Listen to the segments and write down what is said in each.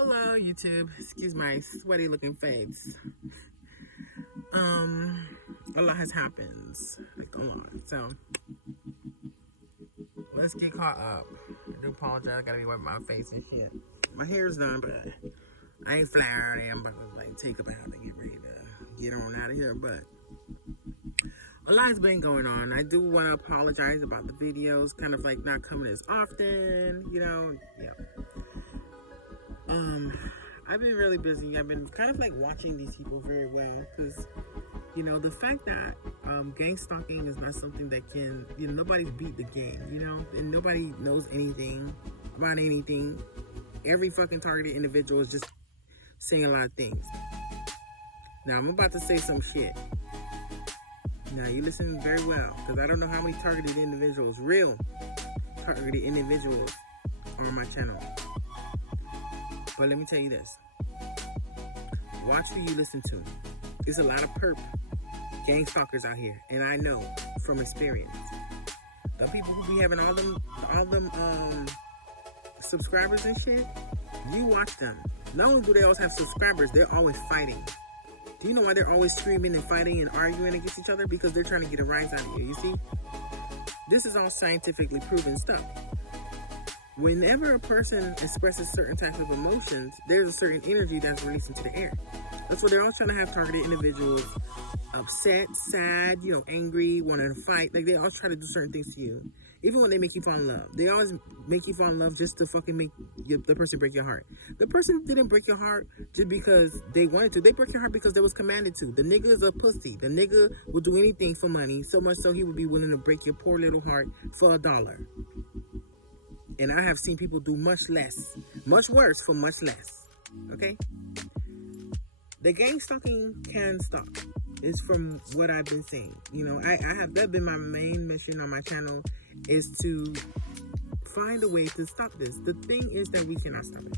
Hello, YouTube. Excuse my sweaty looking face. A lot has happened. Like a lot. So let's get caught up. I do apologize. I gotta be wiping my face and shit. My hair's done, but I ain't flat. I'm about to like take a bath and get ready to get on out of here. But a lot's been going on. I do want to apologize about the videos, kind of like not coming as often, yeah. I've been really busy. I've been kind of like watching these people very well because, the fact that gang stalking is not something that can, nobody's beat the game, and nobody knows anything about anything. Every fucking targeted individual is just saying a lot of things. Now, I'm about to say some shit. Now, you listen very well because I don't know how many targeted individuals, real targeted individuals, are on my channel. But let me tell you this. Watch who you listen to. There's a lot of perp gang stalkers out here. And I know from experience. The people who be having all them subscribers and shit, you watch them. Not only do they always have subscribers, they're always fighting. Do you know why they're always screaming and fighting and arguing against each other? Because they're trying to get a rise out of you, you see? This is all scientifically proven stuff. Whenever a person expresses certain types of emotions, there's a certain energy that's released into the air. That's why they're all trying to have targeted individuals upset, sad, angry, wanting to fight. Like, they all try to do certain things to you. Even when they make you fall in love. They always make you fall in love just to fucking make the person break your heart. The person didn't break your heart just because they wanted to. They broke your heart because they was commanded to. The nigga is a pussy. The nigga will do anything for money, so much so he would be willing to break your poor little heart for $1. And I have seen people do much less, much worse for much less. Okay? The gang stalking can stop. Is from what I've been saying. That's been my main mission on my channel, is to find a way to stop this. The thing is that we cannot stop it.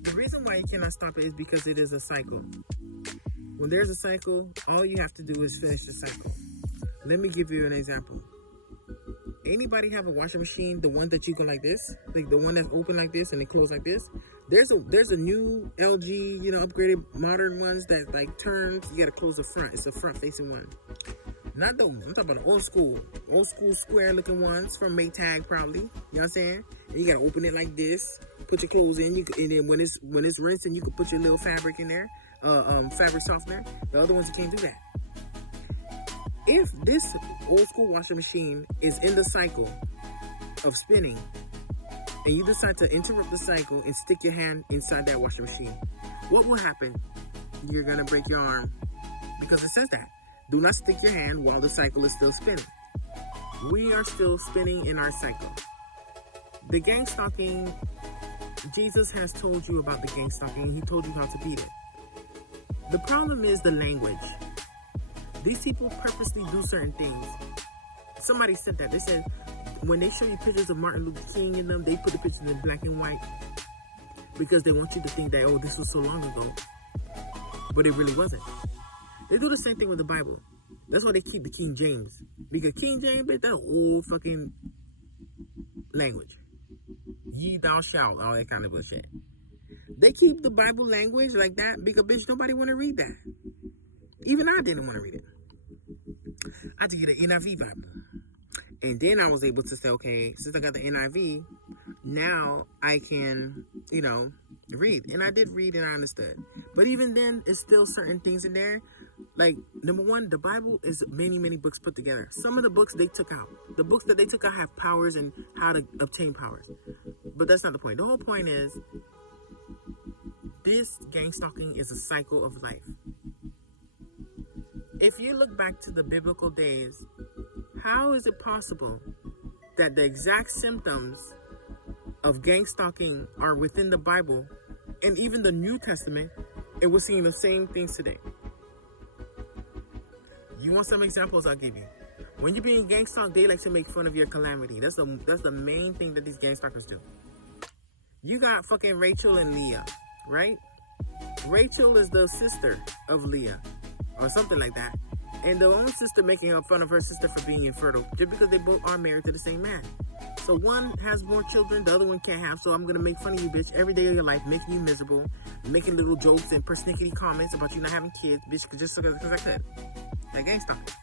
The reason why you cannot stop it is because it is a cycle. When there's a cycle, all you have to do is finish the cycle. Let me give you an example. Anybody have a washing machine, the one that you go like this, like the one that's open like this and it close like this? There's a new LG, upgraded modern ones that like turns. You gotta close the front. It's a front facing one. Not those. I'm talking about the old school square looking ones from Maytag probably. You know what I'm saying? And you gotta open it like this. Put your clothes in. And then when it's rinsing, you can put your little fabric in there, fabric softener. The other ones you can't do that. If this old school washing machine is in the cycle of spinning and you decide to interrupt the cycle and stick your hand inside that washing machine, what will happen? You're going to break your arm because it says that. Do not stick your hand while the cycle is still spinning. We are still spinning in our cycle. The gang stalking, Jesus has told you about the gang stalking. He told you how to beat it. The problem is the language. These people purposely do certain things. Somebody said that. They said when they show you pictures of Martin Luther King in them, they put the pictures in black and white because they want you to think that, oh, this was so long ago. But it really wasn't. They do the same thing with the Bible. That's why they keep the King James. Because King James, that's old fucking language. Ye, thou shalt, all that kind of bullshit. They keep the Bible language like that because, bitch, nobody want to read that. Even I didn't want to read it. I had to get an NIV Bible. And then I was able to say, okay, since I got the NIV, now I can, read. And I did read and I understood. But even then, it's still certain things in there. Like, number one, the Bible is many, many books put together. Some of the books they took out. The books that they took out have powers and how to obtain powers. But that's not the point. The whole point is, this gang stalking is a cycle of life. If you look back to the biblical days, how is it possible that the exact symptoms of gang stalking are within the Bible and even the New Testament, and we're seeing the same things today? You want some examples? I'll give you. When you're being gang stalked, they like to make fun of your calamity. That's the main thing that these gang stalkers do. You got fucking Rachel and Leah, right? Rachel is the sister of Leah, or something like that. And the own sister making fun of her sister for being infertile, just because they both are married to the same man. So one has more children, the other one can't have. So I'm gonna make fun of you, bitch, every day of your life, making you miserable, making little jokes and persnickety comments about you not having kids, bitch, just because I could. That gang stalking.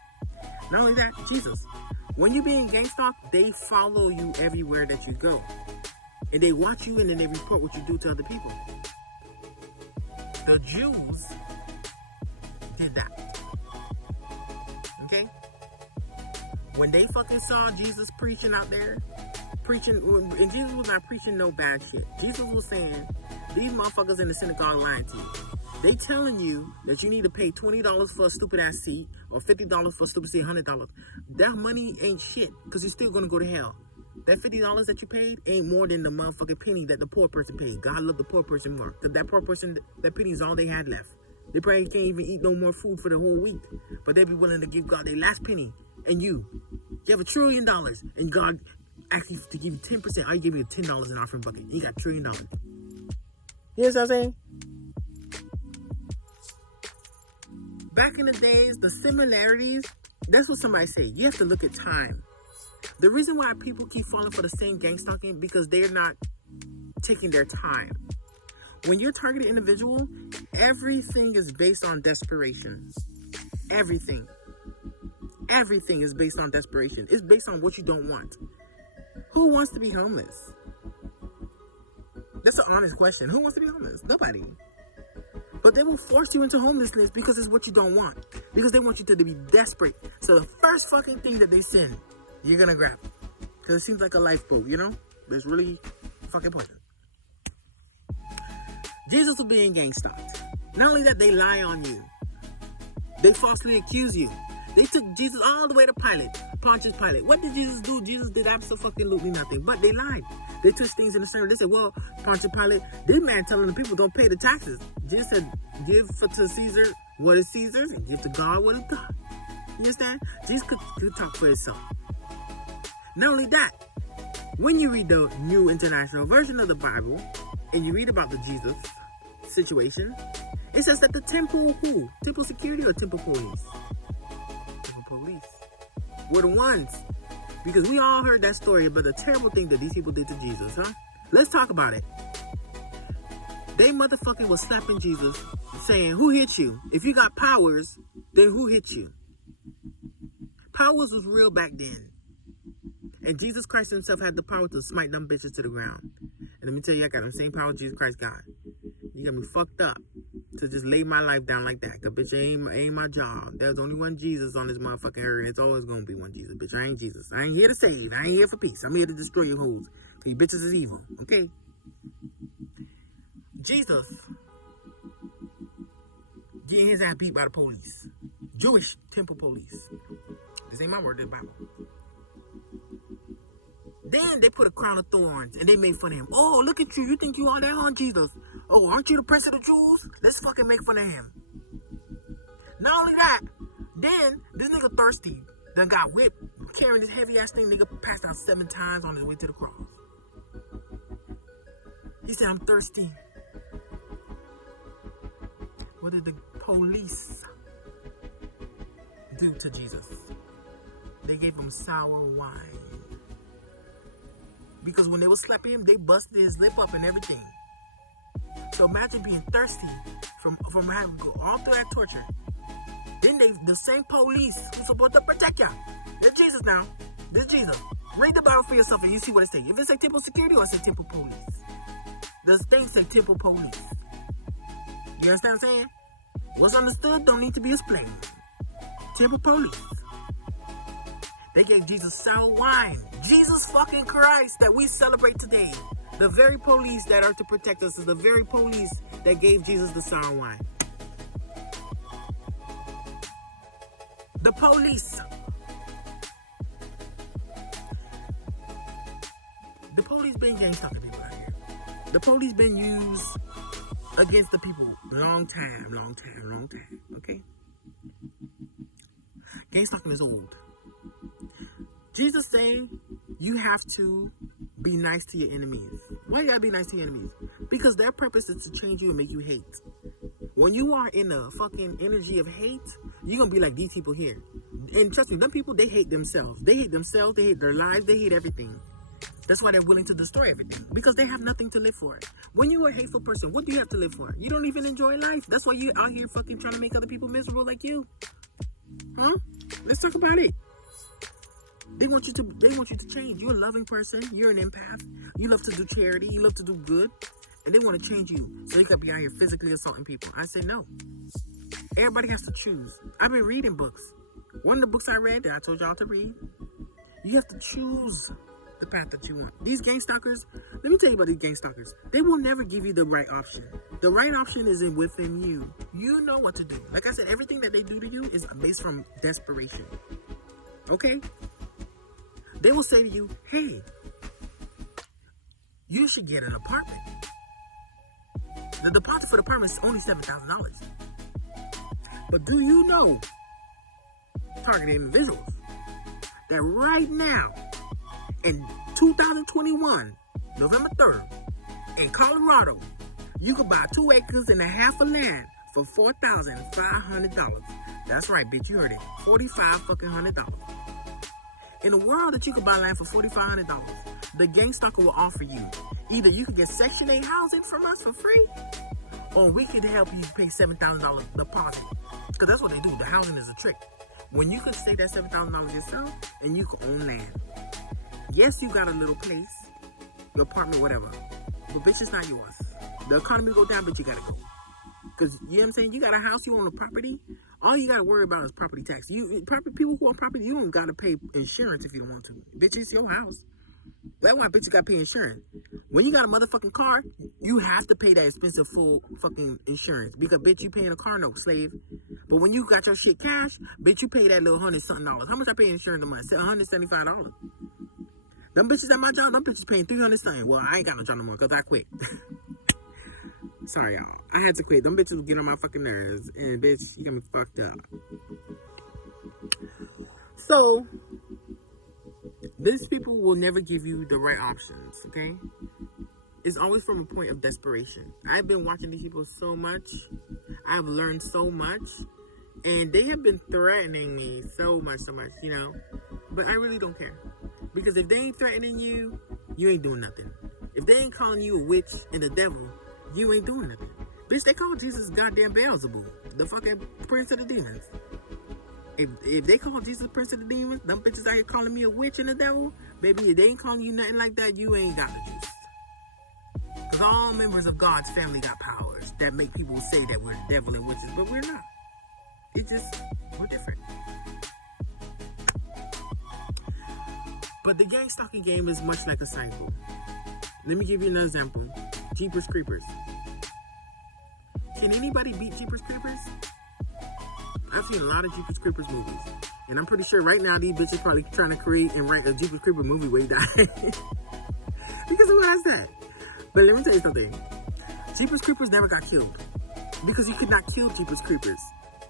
Not only that, Jesus. When you being gang stalked, they follow you everywhere that you go. And they watch you and then they report what you do to other people. The Jews did that. Okay? When they fucking saw Jesus preaching out there, and Jesus was not preaching no bad shit. Jesus was saying, these motherfuckers in the synagogue lying to you. They telling you that you need to pay $20 for a stupid ass seat or $50 for a stupid seat, $100. That money ain't shit because you're still gonna go to hell. That $50 that you paid ain't more than the motherfucking penny that the poor person paid. God loved the poor person more. Because that poor person, that penny is all they had left. They probably can't even eat no more food for the whole week. But they be willing to give God their last penny. And you have $1 trillion. And God actually to give you 10%. I give you $10 in offering bucket. And you got $1 trillion. You know what I'm saying? Back in the days, the similarities, that's what somebody said. You have to look at time. The reason why people keep falling for the same gang stalking because they're not taking their time. When you're a targeted individual, everything is based on desperation. Everything. Everything is based on desperation. It's based on what you don't want. Who wants to be homeless? That's an honest question. Who wants to be homeless? Nobody. But they will force you into homelessness because it's what you don't want. Because they want you to be desperate. So the first fucking thing that they send, you're gonna grab it. Because it seems like a lifeboat, you know? But it's really fucking poison. Jesus was being gang stalked. Not only that, they lie on you. They falsely accuse you. They took Jesus all the way to Pilate, Pontius Pilate. What did Jesus do? Jesus did absolutely nothing. But they lied. They twist things in the center. They said, well, Pontius Pilate, this man telling the people don't pay the taxes. Jesus said, give to Caesar what is Caesar's and give to God what is God. You understand? Jesus could talk for himself. Not only that, when you read the New International Version of the Bible and you read about the Jesus situation, it says that the temple security or temple police? Temple police were the ones. Because we all heard that story about the terrible thing that these people did to Jesus, huh? Let's talk about it. They motherfucking was slapping Jesus, saying, who hit you? If you got powers, then who hit you? Powers was real back then. And Jesus Christ himself had the power to smite them bitches to the ground. And let me tell you, I got the same power Jesus Christ got. You got me fucked up to just lay my life down like that. Cause bitch, ain't my job. There's only one Jesus on this motherfucking earth. It's always gonna be one Jesus. Bitch, I ain't Jesus. I ain't here to save. I ain't here for peace. I'm here to destroy your hoes. Cause you bitches is evil. Okay? Jesus getting his ass beat by the police. Jewish temple police. This ain't my word, this Bible. Then they put a crown of thorns and they made fun of him. Oh, look at you. You think you all that, huh, Jesus? Oh, aren't you the prince of the Jews? Let's fucking make fun of him. Not only that, then this nigga thirsty done got whipped carrying this heavy ass thing. Nigga passed out 7 times on his way to the cross. He said, I'm thirsty. What did the police do to Jesus? They gave him sour wine. Because when they were slapping him, they busted his lip up and everything. So imagine being thirsty from having to go all through that torture. Then the same police who's supposed to protect you. It's Jesus now. This is Jesus. Read the Bible for yourself and you see what it says. If it say temple security or it say temple police. The thing say temple police. You understand what I'm saying? What's understood don't need to be explained. Temple police. They gave Jesus sour wine. Jesus fucking Christ that we celebrate today. The very police that are to protect us is the very police that gave Jesus the sour wine. The police. The police been gang stalking people out here. The police been used against the people long time. Okay? Gang stalking is old. Jesus saying you have to be nice to your enemies. Why you gotta be nice to your enemies? Because their purpose is to change you and make you hate. When you are in a fucking energy of hate, you're gonna be like these people here. And trust me, them people, they hate themselves. They hate themselves, they hate their lives, they hate everything. That's why they're willing to destroy everything, because they have nothing to live for. When you're a hateful person, what do you have to live for? You don't even enjoy life. That's why you're out here fucking trying to make other people miserable like you. Huh? Let's talk about it. They want you to change. You're a loving person. You're an empath. You love to do charity. You love to do good. And they want to change you so they could be out here physically assaulting people. I say no. Everybody has to choose. I've been reading books. One of the books I read that I told y'all to read, you have to choose the path that you want. These gang stalkers, let me tell you about these gang stalkers. They will never give you the right option. The right option is within you. You know what to do. Like I said, everything that they do to you is based from desperation. Okay? They will say to you, hey, you should get an apartment. The deposit for the apartment is only $7,000. But do you know, targeted individuals, that right now, in 2021, November 3rd, in Colorado, you could buy 2 acres and a half of land for $4,500. That's right, bitch, you heard it. $4,500. In a world that you could buy land for $4,500, the gang stalker will offer you either you could get Section 8 housing from us for free, or we could help you pay $7,000 deposit. Because that's what they do. The housing is a trick. When you could stay that $7,000 yourself and you could own land. Yes, you got a little place, your apartment, whatever. But bitch, it's not yours. The economy go down, but you gotta go. Because, you know what I'm saying? You got a house, you own a property. All you gotta worry about is property tax. People who own property, you don't gotta pay insurance if you don't want to. Bitch, it's your house. That's why bitches gotta pay insurance. When you got a motherfucking car, you have to pay that expensive full fucking insurance. Because, bitch, you paying a car note, slave. But when you got your shit cash, bitch, you pay that little $100-something. How much I pay insurance a month? $175. Them bitches at my job, them bitches paying $300-something. Well, I ain't got no job no more because I quit. Sorry, y'all. I had to quit. Them bitches would get on my fucking nerves. And, bitch, you got me fucked up. So, these people will never give you the right options, okay? It's always from a point of desperation. I've been watching these people so much. I've learned so much. And they have been threatening me so much, you know? But I really don't care. Because if they ain't threatening you, you ain't doing nothing. If they ain't calling you a witch and the devil, you ain't doing nothing. Bitch, they call Jesus goddamn Beelzebub, the fucking prince of the demons. If they call Jesus prince of the demons, them bitches out here calling me a witch and the devil, baby, if they ain't calling you nothing like that, you ain't got the juice. Because all members of God's family got powers that make people say that we're the devil and witches, but we're not. It's just, we're different. But the gang stalking game is much like a cycle. Let me give you another example. Jeepers Creepers. Can anybody beat Jeepers Creepers? I've seen a lot of Jeepers Creepers movies. And I'm pretty sure right now these bitches probably trying to create and write a Jeepers Creeper movie where he died. Because who has that? But let me tell you something. Jeepers Creepers never got killed. Because you could not kill Jeepers Creepers.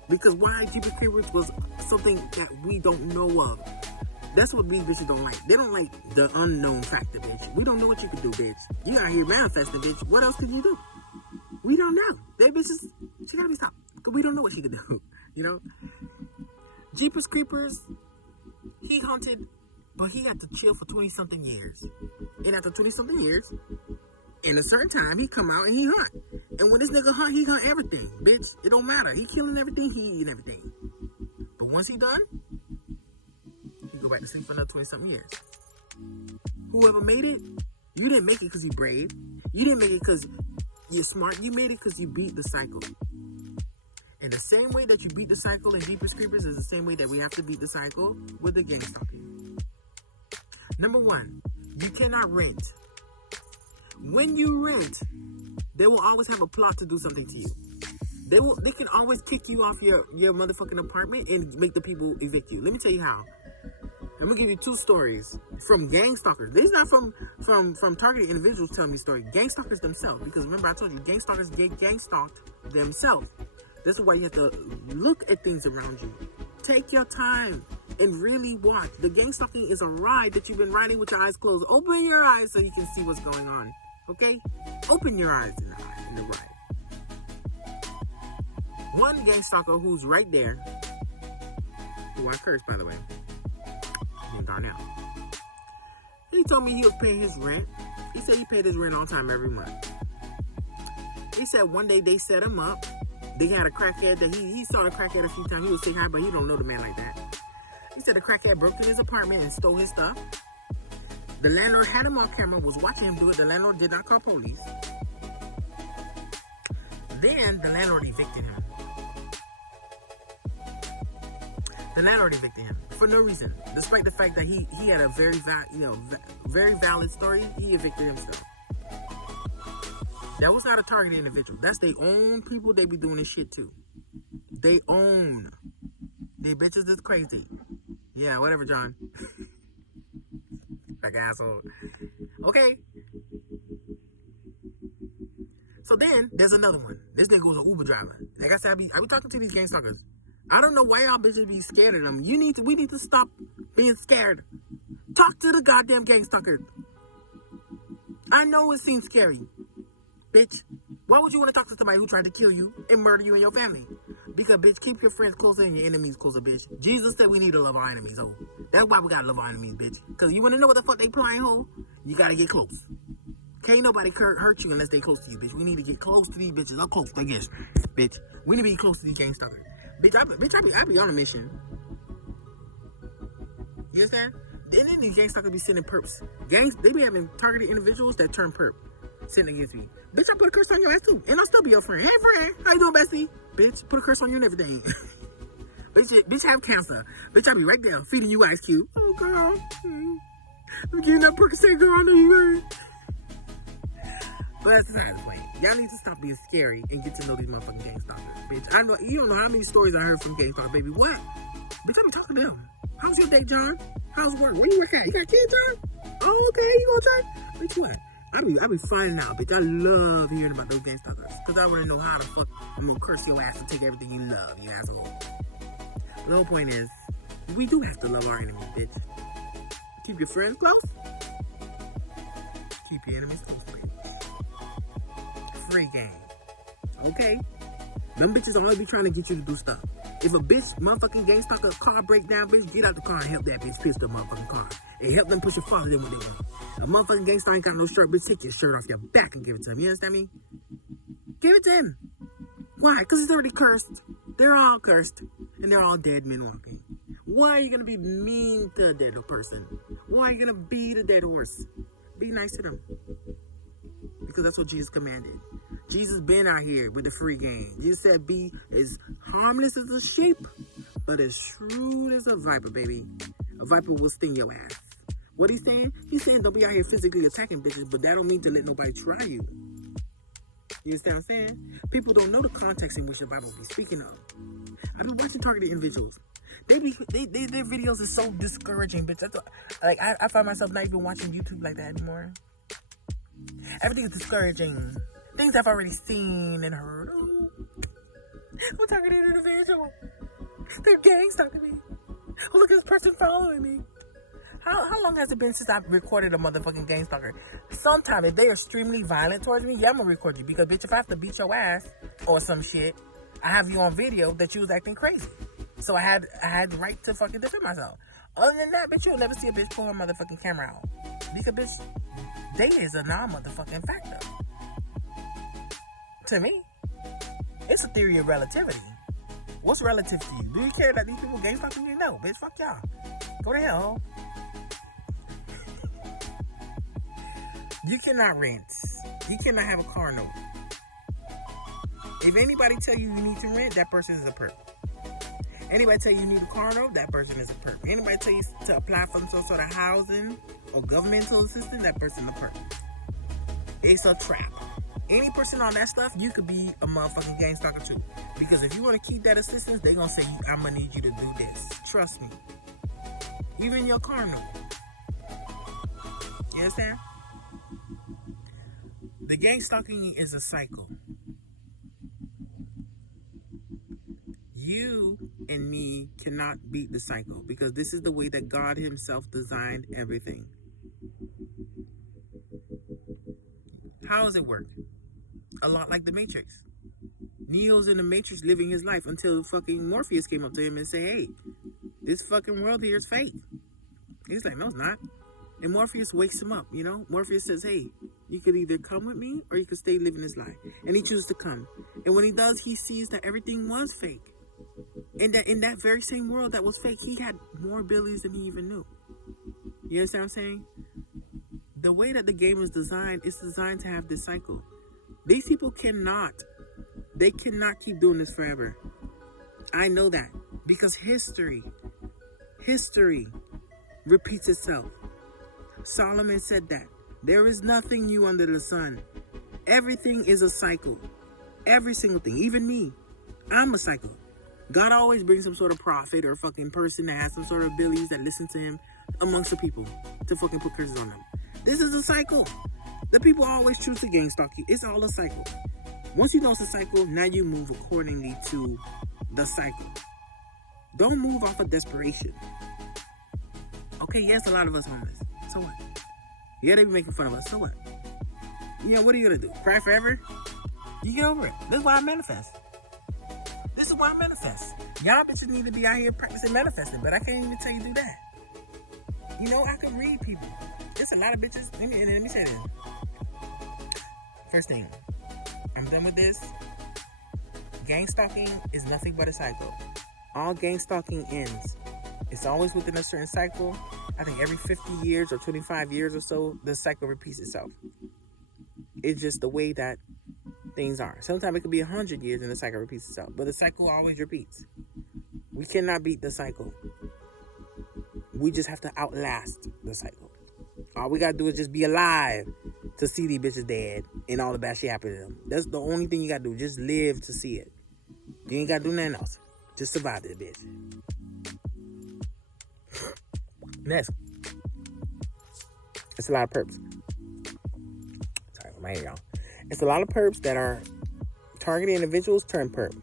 Because why? Jeepers Creepers was something that we don't know of. That's what these bitches don't like. They don't like the unknown factor, bitch. We don't know what you can do, bitch. You out here manifesting, bitch. What else could you do? We don't know. That bitch is, she gotta be stopped. Because we don't know what she could do. You know? Jeepers Creepers, he hunted, but he had to chill for 20-something years. And after 20-something years, in a certain time, he come out and he hunt. And when this nigga hunt, he hunt everything, bitch. It don't matter. He killing everything, he eating everything. But once he done, he go back to sleep for another 20-something years. Whoever made it, you didn't make it because you brave. You didn't make it because you're smart. You made it because you beat the cycle. And the same way that you beat the cycle in Jeepers Creepers is the same way that we have to beat the cycle with the gang stalking. Number one, you cannot rent. When you rent, they will always have a plot to do something to you. They can always kick you off your motherfucking apartment and make the people evict you. Let me tell you how. I'm gonna give you 2 stories from gang stalkers. These not from targeted individuals telling me stories. Gang stalkers themselves. Because remember I told you, gang stalkers get gang stalked themselves. This is why you have to look at things around you. Take your time and really watch. The gang stalking is a ride that you've been riding with your eyes closed. Open your eyes so you can see what's going on. Okay? Open your eyes in the ride. One gang stalker who's right there, who I cursed by the way, named Darnell. He told me he was paying his rent. He said he paid his rent on time every month. He said one day they set him up. They had a crackhead that he saw a crackhead a few times. He was saying hi, but he don't know the man like that. He said the crackhead broke in his apartment and stole his stuff. The landlord had him on camera, was watching him do it. The landlord did not call police. Then the landlord evicted him. The landlord evicted him for no reason, despite the fact that he had a very valid story. He evicted himself. That was not a targeted individual. That's their own people. They be doing this shit too. They own. They bitches is crazy. Yeah, whatever, John. Like asshole. Okay. So then there's another one. This nigga was an Uber driver. Like I said, I be talking to these gang stalkers. I don't know why y'all bitches be scared of them. We need to stop being scared. Talk to the goddamn gang stalker. I know it seems scary. Bitch, why would you want to talk to somebody who tried to kill you and murder you and your family? Because, bitch, keep your friends closer and your enemies closer, bitch. Jesus said we need to love our enemies, ho. That's why we gotta love our enemies, bitch. Because you want to know what the fuck they playing, ho? You gotta get close. Can't nobody hurt you unless they close to you, bitch. We need to get close to these bitches. Up close, I guess. Bitch, we need to be close to these gang stalkers. Bitch, I be on a mission. You understand? And then these gang stalkers be sending perps. Gangs, they be having targeted individuals that turn perp. Sitting against me. Bitch, I put a curse on your ass too. And I'll still be your friend. Hey friend, how you doing, bestie? Bitch, put a curse on you and everything. bitch have cancer. Bitch, I'll be right there feeding you Ice Cube. Oh girl. I'm getting that Percocet, girl. I know you ain't. But that's the side of the point. Y'all need to stop being scary and get to know these motherfucking gang stalkers. Bitch, I know you don't know how many stories I heard from gang stalkers, baby. What? Bitch, I be talking to them. How's your day, John? How's work? Where you work at? You got kids, John? Oh, okay. You go to church? Bitch, what? I be finding out, bitch. I love hearing about those gang stalkers. Because I want to know how the fuck I'm going to curse your ass and take everything you love, you asshole. The whole point is, we do have to love our enemies, bitch. Keep your friends close. Keep your enemies close, bitch. Free game. Okay? Them bitches always be trying to get you to do stuff. If a bitch, motherfucking gang stalker car break down, bitch, get out the car and help that bitch fix the motherfucking car. And help them push it farther than what they want. A motherfucking gangster ain't got no shirt, bitch, take your shirt off your back and give it to him. You understand me? Give it to him. Why? Because he's already cursed. They're all cursed. And they're all dead men walking. Why are you going to be mean to a dead person? Why are you going to beat a dead horse? Be nice to them. Because that's what Jesus commanded. Jesus been out here with the free game. Jesus said be as harmless as a sheep, but as shrewd as a viper, baby. A viper will sting your ass. What he's saying? He's saying don't be out here physically attacking bitches, but that don't mean to let nobody try you. You understand what I'm saying? People don't know the context in which the Bible be speaking of. I've been watching targeted individuals. Their videos is so discouraging, bitch. That's what, I find myself not even watching YouTube like that anymore. Everything is discouraging. Things I've already seen and heard. Oh, I'm a targeted individual. They're gang stalking me. Oh, look at this person following me. How long has it been since I've recorded a motherfucking gang stalker? Sometime, if they are extremely violent towards me, yeah, I'm gonna record you. Because, bitch, if I have to beat your ass or some shit, I have you on video that you was acting crazy. So I had the right to fucking defend myself. Other than that, bitch, you'll never see a bitch pull her motherfucking camera out. Because, bitch, data is a non-motherfucking factor. To me, it's a theory of relativity. What's relative to you? Do you care that these people gang stalking you? No, bitch, fuck y'all. Go to hell. You cannot rent. You cannot have a car note. If anybody tell you need to rent, that person is a perp. Anybody tell you need a car note, that person is a perp. Anybody tell you to apply for some sort of housing or governmental assistance, that person is a perp. It's a trap. Any person on that stuff, you could be a motherfucking gang stalker too. Because if you want to keep that assistance, they're going to say, I'm going to need you to do this. Trust me. Even your car note. You understand? The gang stalking is a cycle. You and me cannot beat the cycle because this is the way that God himself designed everything. How does it work? A lot like the Matrix. Neo's in the Matrix living his life until fucking Morpheus came up to him and said, hey, this fucking world here is fake. He's like, no, it's not. And Morpheus wakes him up, Morpheus says, hey, you could either come with me or you could stay living this life. And he chooses to come. And when he does, he sees that everything was fake. And that in that very same world that was fake, he had more abilities than he even knew. You understand what I'm saying? The way that the game is designed, it's designed to have this cycle. These people cannot keep doing this forever. I know that because history repeats itself. Solomon said that there is nothing new under the sun. Everything is a cycle. Every single thing, even me, I'm a cycle. God always brings some sort of prophet or a fucking person that has some sort of abilities that listen to him amongst the people to fucking put curses on them. This is a cycle. The people always choose to gang stalk you. It's all a cycle. Once you know it's a cycle, now you move accordingly to the cycle. Don't move off of desperation. Okay, yes, a lot of us homeless. So what? Yeah, they be making fun of us. So what? What are you gonna do? Cry forever? You get over it. This is why I manifest. Y'all bitches need to be out here practicing manifesting, but I can't even tell you to do that. I can read people. There's a lot of bitches. Let me say this. First thing, I'm done with this. Gang stalking is nothing but a cycle. All gang stalking ends. It's always within a certain cycle. I think every 50 years or 25 years or so, the cycle repeats itself. It's just the way that things are. Sometimes it could be 100 years and the cycle repeats itself. But the cycle always repeats. We cannot beat the cycle. We just have to outlast the cycle. All we gotta do is just be alive to see these bitches dead and all the bad shit happen to them. That's the only thing you gotta do. Just live to see it. You ain't gotta do nothing else. Just survive this bitch. Next. It's a lot of perps. Sorry, my hair, y'all. It's a lot of perps that are targeted individuals turn perp.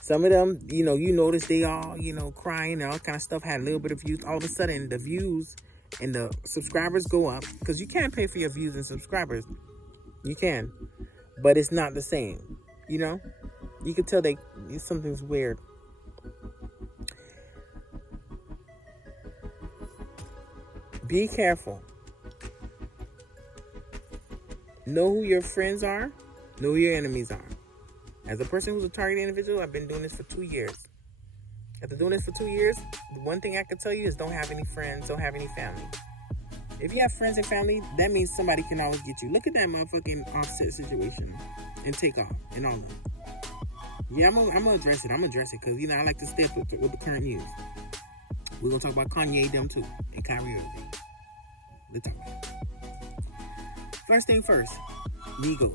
Some of them, you notice they all, crying and all kind of stuff, had a little bit of views. All of a sudden, the views and the subscribers go up because you can't pay for your views and subscribers. You can, but it's not the same. You can tell something's weird. Be careful. Know who your friends are. Know who your enemies are. As a person who's a targeted individual, I've been doing this for 2 years. After doing this for 2 years, the one thing I can tell you is don't have any friends, don't have any family. If you have friends and family, that means somebody can always get you. Look at that motherfucking Offset situation and Takeoff and all that. Yeah, I'm gonna address it. Because, I like to stay with the current news. We're gonna talk about Kanye, them too, and Kyrie Irving. Let's talk about it. First thing first, Migos.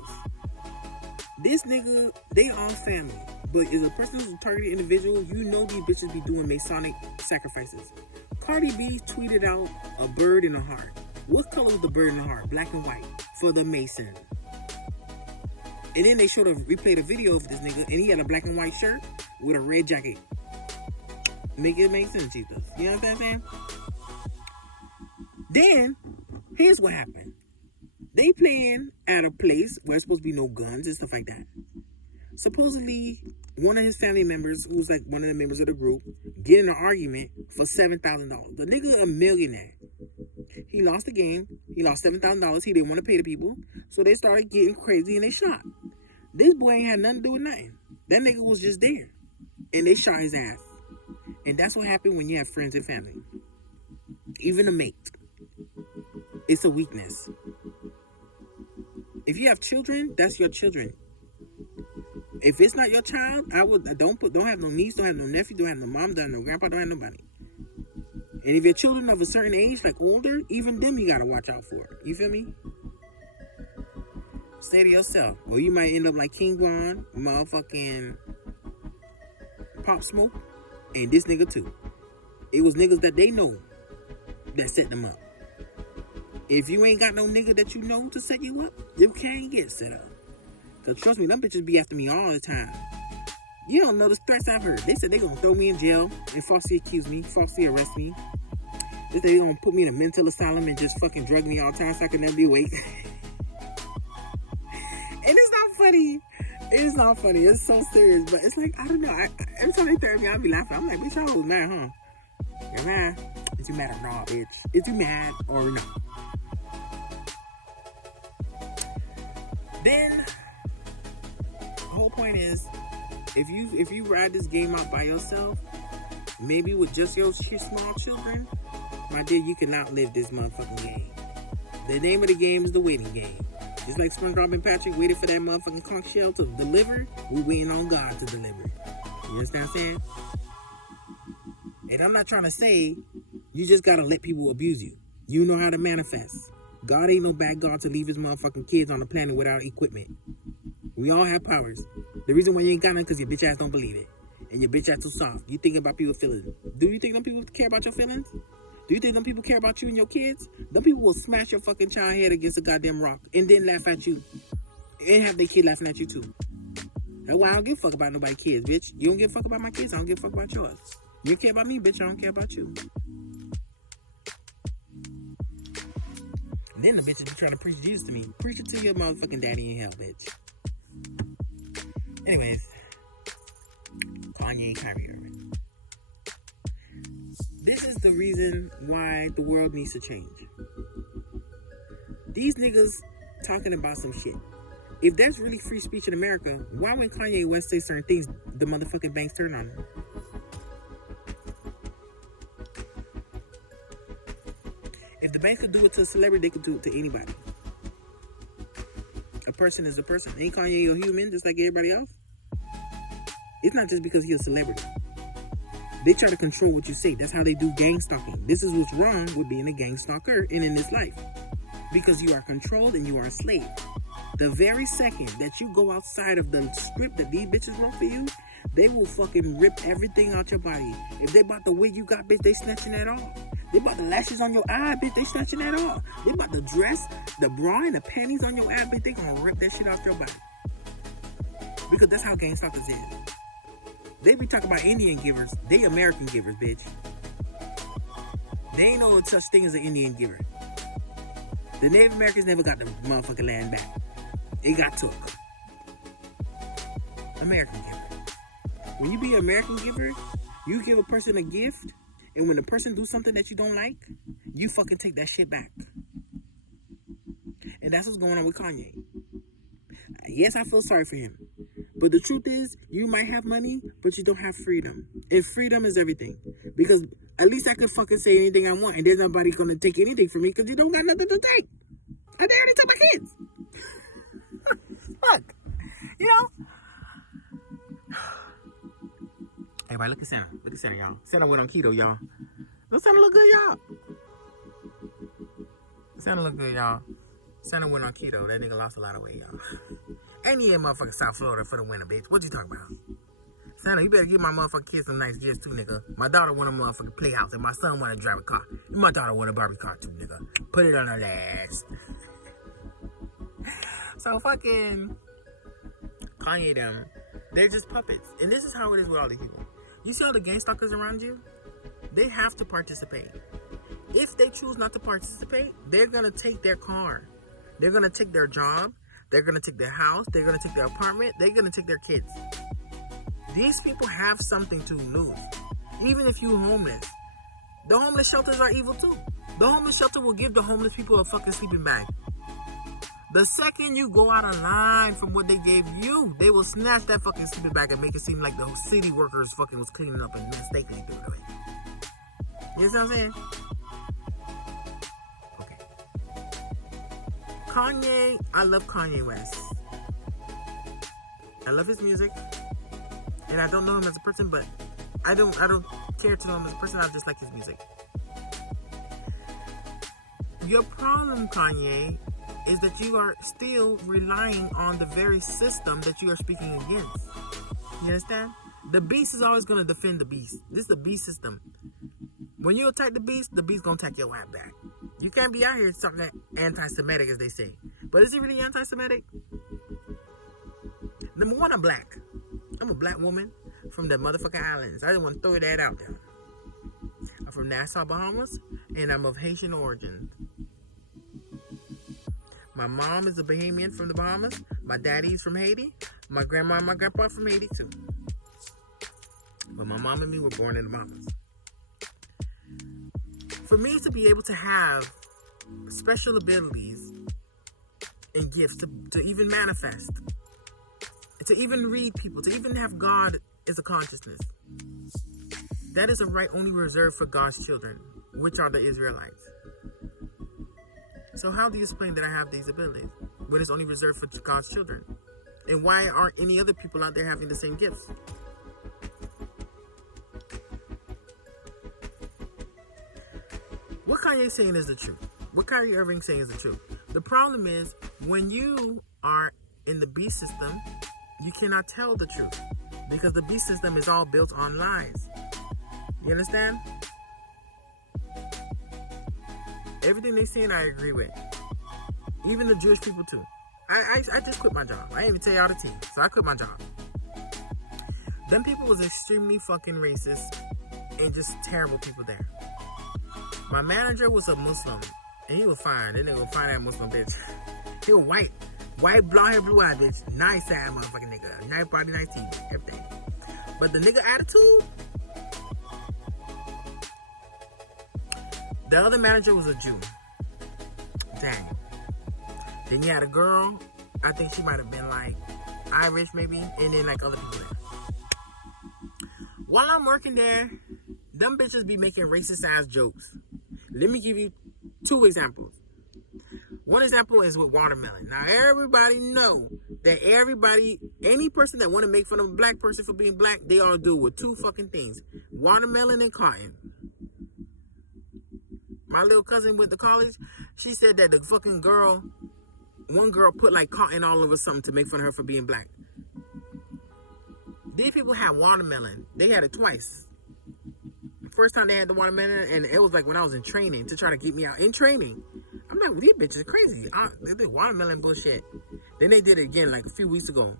This nigga, they all family. But as a person who's a targeted individual, these bitches be doing Masonic sacrifices. Cardi B tweeted out a bird and a heart. What color was the bird and the heart? Black and white. For the Mason. And then they replayed a video of this nigga, and he had a black and white shirt with a red jacket. Make it make sense, Jesus. You know what I'm saying? Then, here's what happened. They playing at a place where there's supposed to be no guns and stuff like that. Supposedly, one of his family members, who's like one of the members of the group, get in an argument for $7,000. The nigga a millionaire. He lost the game. He lost $7,000. He didn't want to pay the people. So they started getting crazy and they shot. This boy ain't had nothing to do with nothing. That nigga was just there. And they shot his ass. And that's what happened when you have friends and family. Even a mate. It's a weakness. If you have children, that's your children. If it's not your child, don't have no niece, don't have no nephew, don't have no mom, don't have no grandpa, don't have nobody. And if you're children of a certain age, like older, even them you gotta watch out for. You feel me? Stay to yourself. Or you might end up like King Von, motherfucking Pop Smoke, and this nigga too. It was niggas that they know that set them up. If you ain't got no nigga that you know to set you up, you can't get set up. Cause trust me, them bitches be after me all the time. You don't know the threats I've heard. They said they gonna throw me in jail and falsely accuse me, falsely arrest me. They said they gonna put me in a mental asylum and just fucking drug me all the time so I can never be awake. And it's not funny. It's not funny. It's so serious. But it's like, I don't know. Every time they threaten me, I'll be laughing. I'm like, bitch, y'all was mad, huh? You're mad. Is you mad or not, bitch? Is you mad or not? Then the whole point is, if you ride this game out by yourself, maybe with just your small children, my dear, you can outlive this motherfucking game. The name of the game is the waiting game. Just like SpongeBob and Patrick waited for that motherfucking conch shell to deliver, we waiting on God to deliver. You understand what I'm saying? And I'm not trying to say you just gotta let people abuse you. You know how to manifest. God ain't no bad God to leave his motherfucking kids on the planet without equipment. We all have powers. The reason why you ain't got none because your bitch ass don't believe it. And your bitch ass too soft. You think about people's feelings. Do you think them people care about your feelings? Do you think them people care about you and your kids? Them people will smash your fucking child head against a goddamn rock and then laugh at you. And have their kid laughing at you too. That's why I don't give a fuck about nobody's kids, bitch. You don't give a fuck about my kids, I don't give a fuck about yours. You care about me, bitch, I don't care about you. And then the bitch is trying to preach Jesus to me. Preach it to your motherfucking daddy in hell, bitch. Anyways, Kanye and Kyrie Irving. This is the reason why the world needs to change. These niggas talking about some shit. If that's really free speech in America, why when Kanye West say certain things, the motherfucking banks turn on him? If the banks could do it to a celebrity, they could do it to anybody. A person is a person. Ain't Kanye a human just like everybody else? It's not just because he's a celebrity. They try to control what you say. That's how they do gang stalking. This is what's wrong with being a gang stalker and in this life. Because you are controlled and you are a slave. The very second that you go outside of the script that these bitches wrote for you, they will fucking rip everything out your body. If they bought the wig you got, bitch, they snatching that off. They bought the lashes on your eye, bitch, they snatching that off. They bought the dress, the bra, and the panties on your eye, bitch, they gonna rip that shit off your body. Because that's how gang stalkers is. They be talking about Indian givers. They American givers, bitch. They ain't no such thing as an Indian giver. The Native Americans never got the motherfucking land back. It got took. American giver. When you be an American giver, you give a person a gift, and when the person do something that you don't like, you fucking take that shit back. And that's what's going on with Kanye. Yes, I feel sorry for him. But the truth is, you might have money, but you don't have freedom. And freedom is everything. Because at least I could fucking say anything I want, and there's nobody gonna take anything from me because you don't got nothing to take. I dare to take my kids. Fuck. You know? Everybody, look at Santa. Look at Santa, y'all. Santa went on keto, y'all. Don't Santa look good, y'all? Santa look good, y'all. Santa went on keto. That nigga lost a lot of weight, y'all. Ain't he in motherfucking South Florida for the winter, bitch? What you talking about? Santa, you better give my motherfucking kids some nice gifts too, nigga. My daughter want a motherfucking playhouse, and my son want to drive a car. And my daughter want a Barbie car too, nigga. Put it on her last. So fucking Kanye them, they're just puppets. And this is how it is with all these people. You see all the gang stalkers around you? They have to participate. If they choose not to participate, they're gonna take their car. They're gonna take their job. They're gonna take their house. They're gonna take their apartment. They're gonna take their kids. These people have something to lose. Even if you're homeless. The homeless shelters are evil too. The homeless shelter will give the homeless people a fucking sleeping bag. The second you go out of line from what they gave you, they will snatch that fucking sleeping bag and make it seem like the city workers fucking was cleaning up and mistakenly threw it away. You know what I'm saying? Okay. Kanye, I love Kanye West. I love his music. And I don't know him as a person, but I don't care to know him as a person. I just like his music. Your problem, Kanye, is that you are still relying on the very system that you are speaking against. You understand? The beast is always going to defend the beast. This is the beast system. When you attack the beast going to attack your ass back. You can't be out here talking anti-Semitic, as they say. But is it really anti-Semitic? Number one, I'm black. I'm a black woman from the motherfucking islands. I just want to throw that out there. I'm from Nassau, Bahamas, and I'm of Haitian origin. My mom is a Bahamian from the Bahamas. My daddy's from Haiti. My grandma and my grandpa are from Haiti too. But my mom and me were born in the Bahamas. For me to be able to have special abilities and gifts to even manifest, to even read people, to even have God as a consciousness, that is a right only reserved for God's children, which are the Israelites. So how do you explain that I have these abilities when it's only reserved for God's children? And why aren't any other people out there having the same gifts? What Kanye saying is the truth. What Kyrie Irving saying is the truth. The problem is, when you are in the beast system, you cannot tell the truth. Because the beast system is all built on lies. You understand? Everything they saying, I agree with. Even the Jewish people too. I just quit my job. I didn't even tell y'all the team. So I quit my job. Them people was extremely fucking racist and just terrible people there. My manager was a Muslim, and he was fine. They didn't go find that Muslim bitch. He was white, blonde hair, blue eyed bitch, nice ass motherfucking nigga, nice body, nice teeth, everything. But the nigga attitude. The other manager was a Jew, Daniel. Then you had a girl. I think she might have been like Irish, maybe, and then like other people there. While I'm working there, them bitches be making racist ass jokes. Let me give you 2 examples. One example is with watermelon. Now everybody know that any person that want to make fun of a black person for being black, they all do with 2 fucking things: watermelon and cotton. My little cousin went to college. She said that the fucking one girl put like cotton all over something to make fun of her for being black. These people had watermelon. They had it twice. First time they had the watermelon, and it was like when I was in training to try to get me out in training. I'm like, well, these bitches crazy. They did watermelon bullshit. Then they did it again like a few weeks ago.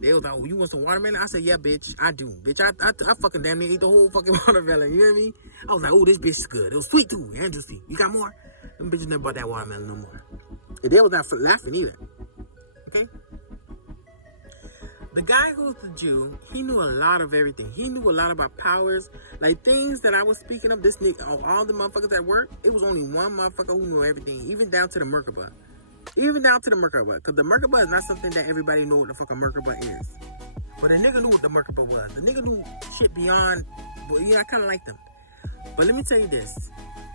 They was like, oh, you want some watermelon? I said, yeah, bitch, I do. Bitch, I fucking damn near ate the whole fucking watermelon. You hear me? I was like, oh, this bitch is good. It was sweet too, and juicy. You got more? Them bitches never bought that watermelon no more. And they was not laughing either. Okay? The guy who's the Jew, he knew a lot of everything. He knew a lot about powers. Like things that I was speaking of, this nigga, of all the motherfuckers at work, it was only one motherfucker who knew everything. Even down to the Merkaba. Even down to the Merkaba. Because the Merkaba is not something that everybody know what the fuck a Merkaba is. But the nigga knew what the Merkaba was. The nigga knew shit beyond, but yeah, I kind of like them. But let me tell you this.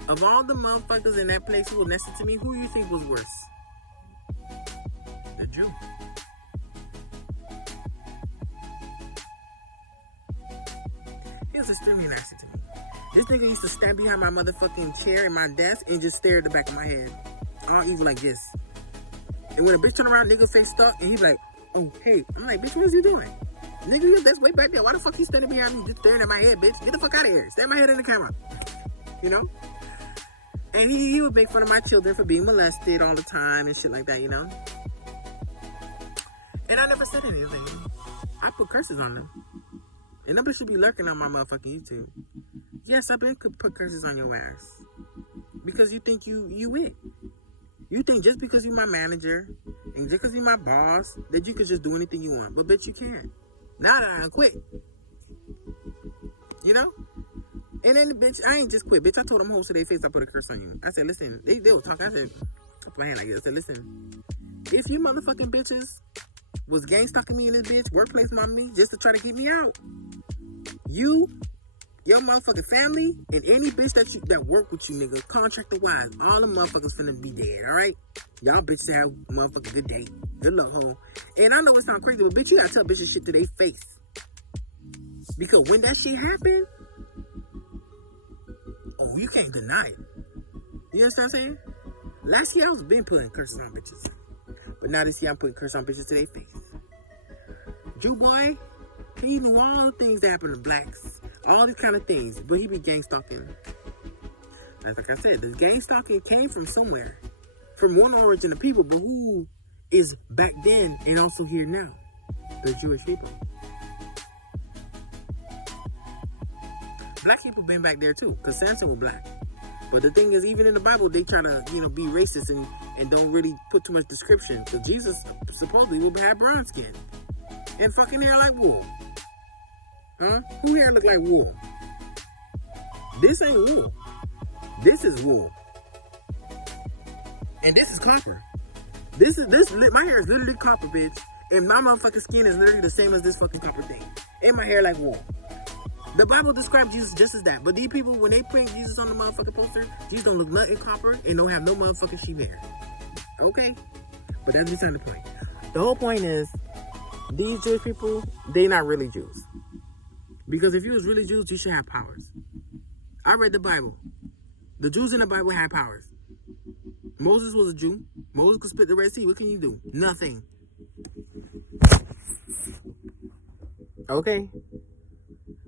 Of all the motherfuckers in that place who were next to me, who you think was worse? The Jew. He was extremely nasty to me. This nigga used to stand behind my motherfucking chair in my desk and just stare at the back of my head. All evil like this. And when a bitch turn around, nigga face stuck, and he be like, oh, hey. I'm like, bitch, what is you doing? Nigga, that's way back there. Why the fuck you standing behind me just staring at my head, bitch? Get the fuck out of here. Stand my head in the camera. You know? And he would make fun of my children for being molested all the time and shit like that, you know? And I never said anything. I put curses on them. And nobody should be lurking on my motherfucking YouTube. Yes, I've been put curses on your ass. Because you think you it. You think just because you're my manager and just because you're my boss that you can just do anything you want. But bitch, you can't. Now that I quit. You know? And then the bitch, I ain't just quit. Bitch, I told them hoes to their face I put a curse on you. I said, listen, they were talking. I said, I put my hand like this. I said, listen, if you motherfucking bitches was gang stalking me in this bitch, workplace mobbing me just to try to get me out, you, your motherfucking family, and any bitch that work with you, nigga, contractor wise, all them motherfuckers finna be dead, alright? Y'all bitches have motherfucking good day. Good luck, ho. And I know it sounds crazy, but bitch, you gotta tell bitches shit to their face. Because when that shit happened, oh, you can't deny it. You understand what I'm saying? Last year I was been putting curses on bitches. But now this year I'm putting curses on bitches to their face. Jew boy, he knew all the things that happen to blacks. All these kind of things. But he be gang stalking. Like I said, the gang stalking came from somewhere. From one origin of people, but who is back then and also here now? The Jewish people. Black people been back there too, because Samson was black. But the thing is, even in the Bible, they try to, be racist and don't really put too much description. So Jesus supposedly will have brown skin and fucking hair like wool. Huh? Who hair look like wool? This ain't wool. This is wool. And this is copper. My hair is literally copper, bitch. And my motherfucking skin is literally the same as this fucking copper thing. And my hair like wool. The Bible describes Jesus just as that. But these people, when they print Jesus on the motherfucking poster, Jesus don't look nothing copper and don't have no motherfucking sheep hair. Okay? But that's beside the point. The whole point is, these Jewish people, they not really Jews. Because if you was really Jews, you should have powers. I read the Bible. The Jews in the Bible had powers. Moses was a Jew. Moses could split the Red Sea. What can you do? Nothing. Okay?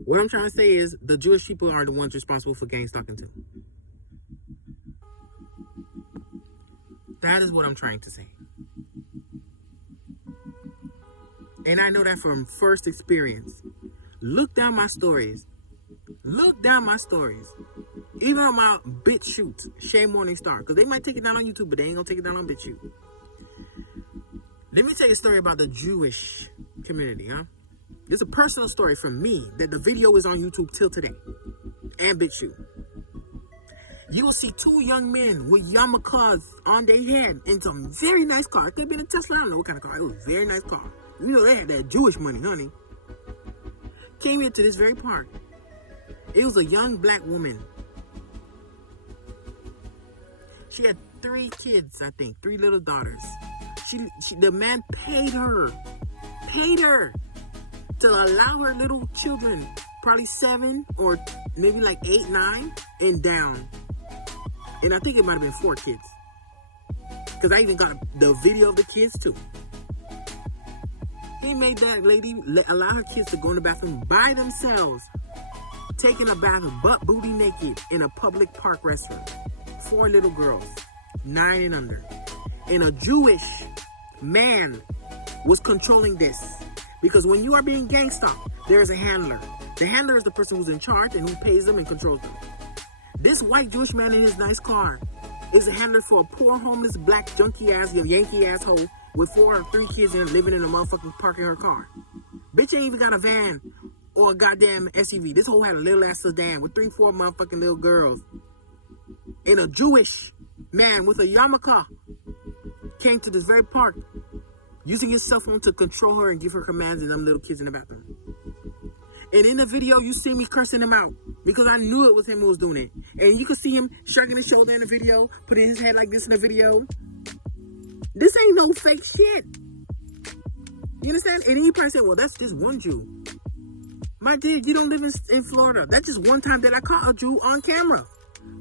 What I'm trying to say is the Jewish people are the ones responsible for gang stalking too. That is what I'm trying to say. And I know that from first experience. Look down my stories. Look down my stories. Even on my BitChute, Shay Morningstar. Because they might take it down on YouTube, but they ain't going to take it down on BitChute. Let me tell you a story about the Jewish community, huh? It's a personal story from me that the video is on YouTube till today. And BitChute. You will see two young men with yarmulkes on their head in some very nice car. It could have been a Tesla. I don't know what kind of car. It was a very nice car. You know they had that Jewish money, honey. Came into this very park. It was a young black woman. She had 3 kids, I think. 3 little daughters. The man paid her to allow her little children, probably 7 or maybe like 8, 9 and down. And I think it might have been 4 kids. Because I even got the video of the kids too. He made that lady allow her kids to go in the bathroom by themselves, taking a bath butt booty naked in a public park restroom. 4 little girls, 9 and under. And a Jewish man was controlling this. Because when you are being gang stalked, there is a handler. The handler is the person who's in charge and who pays them and controls them. This white Jewish man in his nice car is a handler for a poor homeless black junkie ass Yankee asshole with 4 or 3 kids and living in a motherfucking park in her car. Bitch ain't even got a van or a goddamn SUV. This hoe had a little ass sedan with 3, 4 motherfucking little girls. And a Jewish man with a yarmulke came to this very park using his cell phone to control her and give her commands and them little kids in the bathroom. And in the video, you see me cursing him out because I knew it was him who was doing it. And you can see him shrugging his shoulder in the video, putting his head like this in the video. This ain't no fake shit. You understand? And then you probably say, well, that's just one Jew. My dear, you don't live in Florida. That's just one time that I caught a Jew on camera.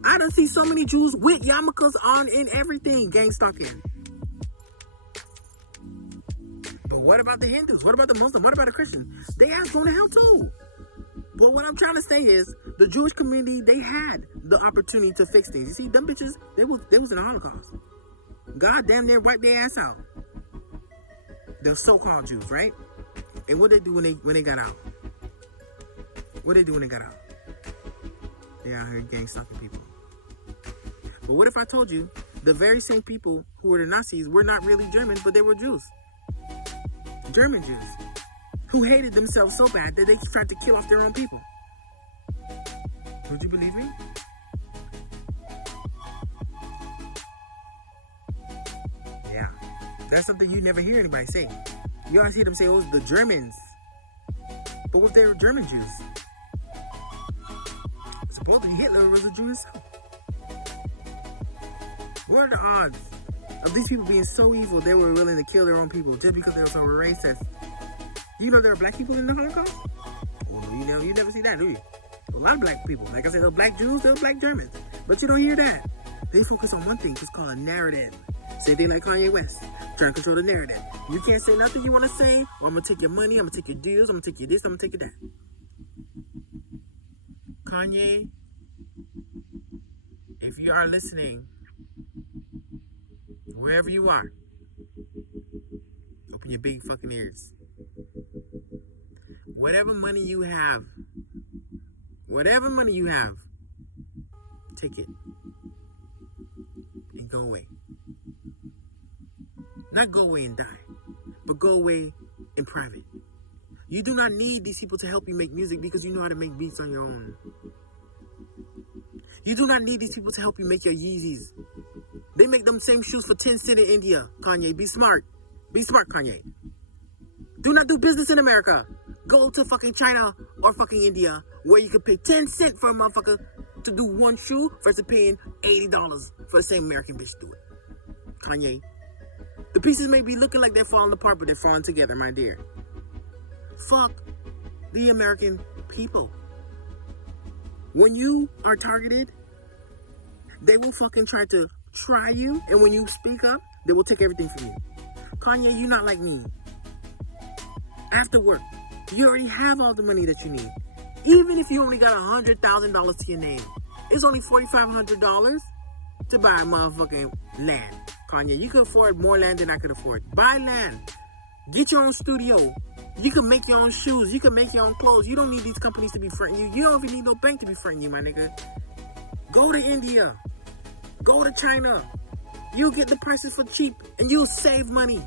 I done see so many Jews with yarmulkes on and everything, gang stalking. But what about the Hindus? What about the Muslims? What about the Christians? They ass going to hell too. But what I'm trying to say is, the Jewish community, they had the opportunity to fix things. You see, them bitches, they was in the Holocaust. God damn near wiped their ass out. The so-called Jews, right? And what they do when they got out? What they do when they got out? They out here gang stalking people. But what if I told you the very same people who were the Nazis were not really Germans, but they were Jews? German Jews who hated themselves so bad that they tried to kill off their own people. Would you believe me? Yeah. That's something you never hear anybody say. You always hear them say, oh, the Germans. But what if they were German Jews? Supposedly Hitler was a Jew himself. What are the odds of these people being so evil they were willing to kill their own people just because they were so racist? You know there are black people in the Holocaust? Well, you never see that, do you? A lot of black people. Like I said, there are black Jews, there are black Germans. But you don't hear that. They focus on one thing, it's called a narrative. Same thing like Kanye West, trying to control the narrative. You can't say nothing you want to say, or I'm going to take your money, I'm going to take your deals, I'm going to take your this, I'm going to take your that. Kanye, if you are listening, wherever you are, open your big fucking ears. Whatever money you have, take it and go away. Not go away and die, but go away in private. You do not need these people to help you make music because you know how to make beats on your own. You do not need these people to help you make your Yeezys. They make them same shoes for 10 cents in India. Kanye, be smart. Be smart, Kanye. Do not do business in America. Go to fucking China or fucking India where you can pay 10 cents for a motherfucker to do one shoe versus paying $80 for the same American bitch to do it. Kanye. The pieces may be looking like they're falling apart, but they're falling together, my dear. Fuck the American people. When you are targeted, they will fucking try you, and when you speak up, they will take everything from you. Kanye, you're not like me. After work, you already have all the money that you need. Even if you only got $100,000 to your name, it's only $4,500 to buy motherfucking land. Kanye, you can afford more land than I could afford. Buy land. Get your own studio. You can make your own shoes. You can make your own clothes. You don't need these companies to be fronting you. You don't even need no bank to be fronting you, my nigga. Go to India. Go to China. You'll get the prices for cheap and you'll save money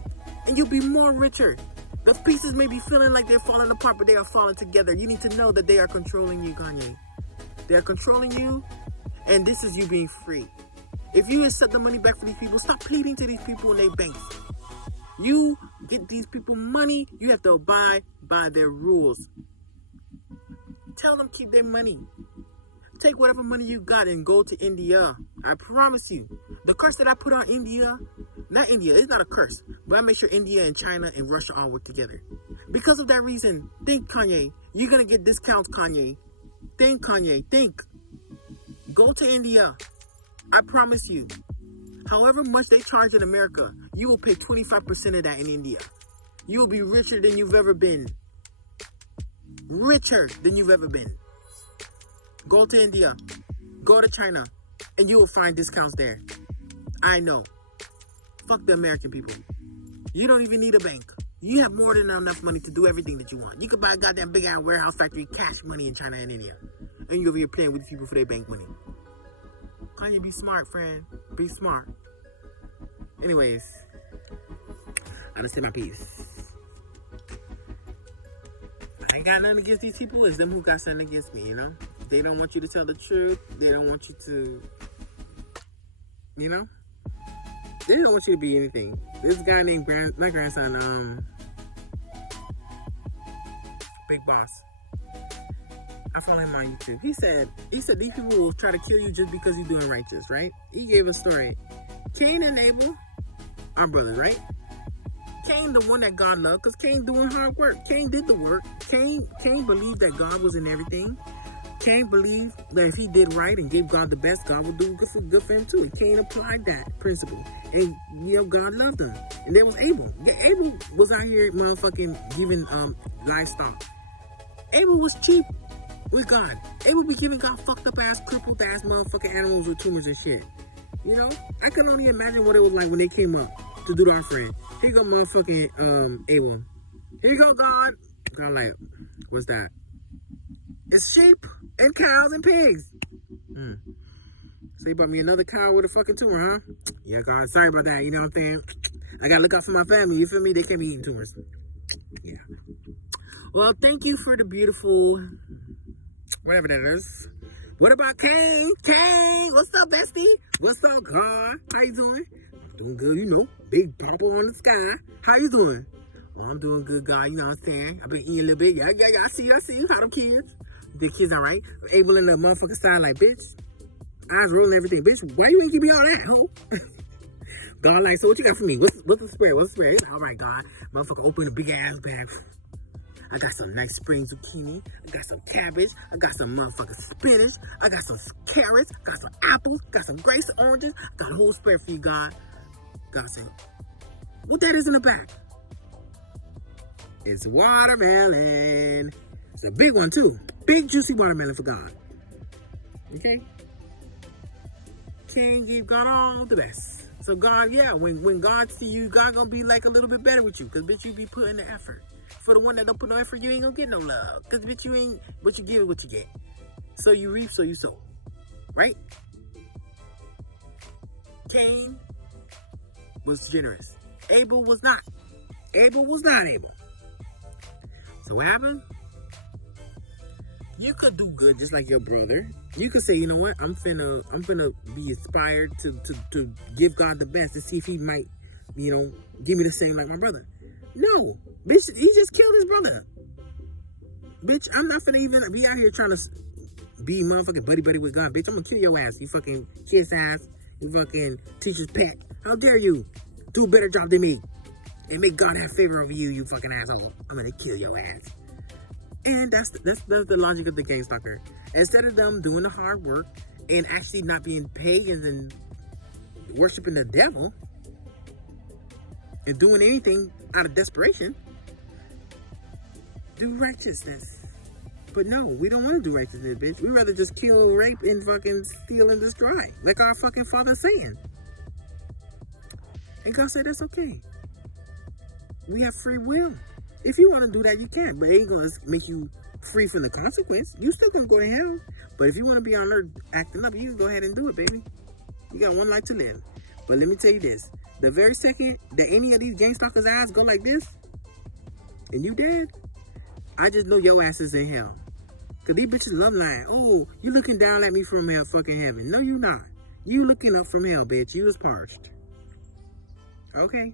and you'll be more richer. The pieces may be feeling like they're falling apart, but they are falling together. You need to know that they are controlling you, Kanye. They are controlling you, and this is you being free. If you accept the money back for these people, stop pleading to these people in their banks. You get these people money, you have to abide by their rules. Tell them keep their money. Take whatever money you got and go to India. I promise you. The curse that I put on India, not India, it's not a curse, but I make sure India and China and Russia all work together. Because of that reason, think, Kanye. You're going to get discounts, Kanye. Think, Kanye. Think. Go to India. I promise you. However much they charge in America, you will pay 25% of that in India. You will be richer than you've ever been. Richer than you've ever been. Go to India. Go to China. And you will find discounts there. I know. Fuck the American people. You don't even need a bank. You have more than enough money to do everything that you want. You could buy a goddamn big ass warehouse factory, cash money in China and India. And you're over here playing with these people for their bank money. Kanye, be smart, friend. Be smart. Anyways, I done said my piece. I ain't got nothing against these people. It's them who got something against me, you know? They don't want you to tell the truth. They don't want you to, you know? They don't want you to be anything. This guy named my grandson, Big Boss. I follow him on YouTube. He said these people will try to kill you just because you're doing righteous, right? He gave a story. Cain and Abel are brothers, right? Cain, the one that God loved, because Cain doing hard work. Cain did the work. Cain believed that God was in everything. Cain believed that if he did right and gave God the best, God would do good for him too. And Cain applied that principle. And, you know, God loved him. And there was Abel. Abel was out here motherfucking giving livestock. Abel was cheap with God. Abel be giving God fucked up ass, crippled ass motherfucking animals with tumors and shit. You know? I can only imagine what it was like when they came up to do the offering. Here you go, motherfucking Abel. Here you go, God. God like, what's that? It's sheep and cows and pigs. So he brought me another cow with a fucking tumor, huh? Yeah, God, sorry about that. You know what I'm saying? I gotta look out for my family. You feel me? They can't be eating tumors. Yeah. Well, thank you for the beautiful, whatever that is. What about Cain? Cain, what's up, bestie? What's up, God? How you doing? I'm doing good, you know. Big purple on the sky. How you doing? Oh, I'm doing good, God. You know what I'm saying? I've been eating a little bit. Yeah. I see you. How them kids? The kids all right? Abel in the motherfucking side like, bitch. Eyes rolling everything. Bitch, why you ain't give me all that, ho? God like, so what you got for me? What's the spread? What's the spread? All right, God. Motherfucker open a big ass bag. I got some nice spring zucchini. I got some cabbage. I got some motherfucking spinach. I got some carrots. Got some apples. Got some grapes and oranges. Got a whole spread for you, God. God said, what that is in the back? It's watermelon. It's a big one, too. Big, juicy watermelon for God. Okay? Can't give God all the best. So God, yeah, when God see you, God gonna be like a little bit better with you. Because, bitch, you be putting the effort. For the one that don't put no effort, you ain't gonna get no love. Because, bitch, you ain't, what you give, what you get. So you reap, so you sow. Right? Cain was generous. Abel was not. Abel was not able. So what happened? You could do good just like your brother. You could say, you know what, I'm finna be inspired to give God the best and see if he might, give me the same like my brother. No, bitch, he just killed his brother. Bitch, I'm not finna even be out here trying to be motherfucking buddy with God. Bitch, I'm gonna kill your ass, you fucking kid's ass, you fucking teacher's pet. How dare you do a better job than me and make God have favor over you, you fucking asshole. I'm gonna kill your ass. And that's the logic of the gang stalker. Instead of them doing the hard work and actually not being pagans and worshiping the devil and doing anything out of desperation, do righteousness. But no, we don't want to do righteousness, bitch. We'd rather just kill, rape, and fucking steal and destroy. Like our fucking father's saying. And God said that's okay. We have free will. If you want to do that, you can. But it ain't going to make you free from the consequence. You still going to go to hell. But if you want to be on earth acting up, you can go ahead and do it, baby. You got one life to live. But let me tell you this. The very second that any of these gang stalkers' eyes go like this, and you dead, I just know your ass is in hell. Because these bitches love lying. Oh, you looking down at me from hell, fucking heaven. No, you not. You looking up from hell, bitch. You was parched. Okay?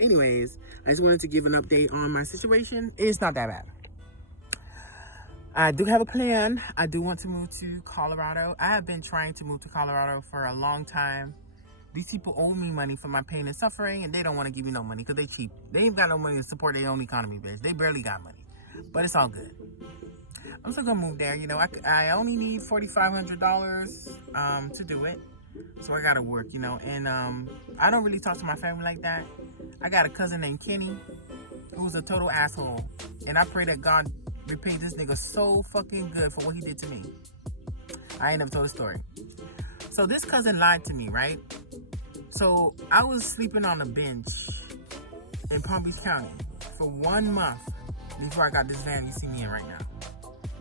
Anyways, I just wanted to give an update on my situation. It's not that bad. I do have a plan. I do want to move to Colorado. I have been trying to move to Colorado for a long time. These people owe me money for my pain and suffering, and they don't want to give me no money because they cheap. They ain't got no money to support their own economy, bitch. They barely got money. But it's all good. I'm still gonna move there. I only need $4,500 to do it. So I gotta work, and I don't really talk to my family like that. I got a cousin named Kenny who's a total asshole, and I pray that God repay this nigga so fucking good for what he did to me. I ain't never told a story. So this cousin lied to me, right? So I was sleeping on a bench in Palm Beach County for 1 month before I got this van you see me in right now.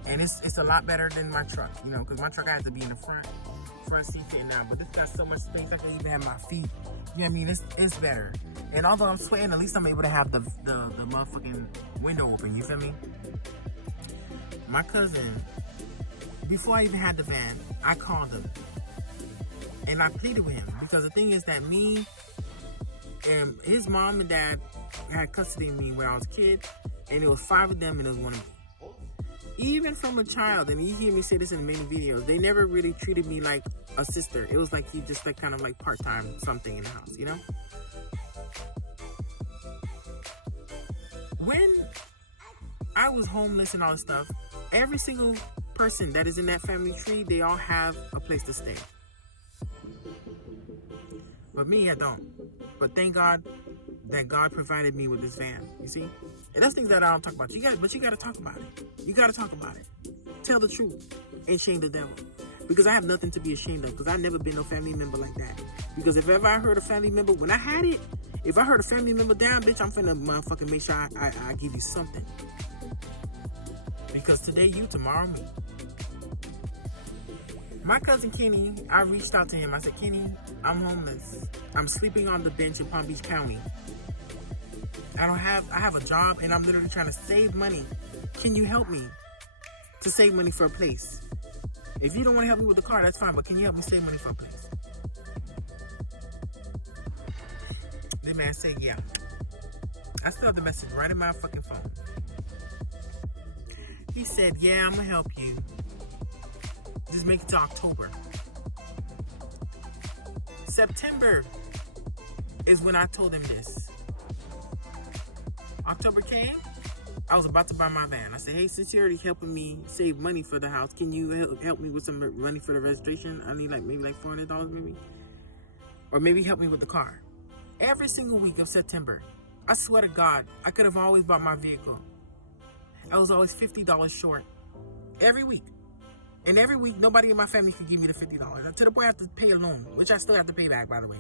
And it's a lot better than my truck, because my truck I had to be in the front seat sitting down, but this got so much space I can even have my feet. You know what I mean? It's better. And although I'm sweating, at least I'm able to have the motherfucking window open. You feel me? My cousin, before I even had the van, I called him and I pleaded with him because the thing is that me and his mom and dad had custody of me when I was a kid, and it was 5 of them and it was 1 of me. Even from a child, and you hear me say this in many videos, they never really treated me like a sister. It was like he just like kind of like part-time something in the house, When I was homeless and all this stuff, every single person that is in that family tree, they all have a place to stay. But me, I don't. But thank God that God provided me with this van, you see? And that's things that I don't talk about. But you gotta talk about it. You gotta talk about it. Tell the truth and shame the devil. Because I have nothing to be ashamed of, because I've never been no family member like that. Because if ever I heard a family member, when I had it, if I heard a family member down, bitch, I'm finna motherfucking make sure I give you something. Because today you, tomorrow me. My cousin Kenny, I reached out to him. I said, Kenny, I'm homeless. I'm sleeping on the bench in Palm Beach County. I have a job and I'm literally trying to save money. Can you help me to save money for a place? If you don't want to help me with the car, that's fine, but can you help me save money for a place? The man said, yeah. I still have the message right in my fucking phone. He said, yeah, I'm gonna help you. Just make it to October. September is when I told him this. October came, I was about to buy my van. I said, hey, since you're already helping me save money for the house, can you help me with some money for the registration? I need maybe $400 maybe. Or maybe help me with the car. Every single week of September, I swear to God, I could have always bought my vehicle. I was always $50 short. Every week. And every week, nobody in my family could give me the $50. To the point I have to pay a loan, which I still have to pay back, by the way.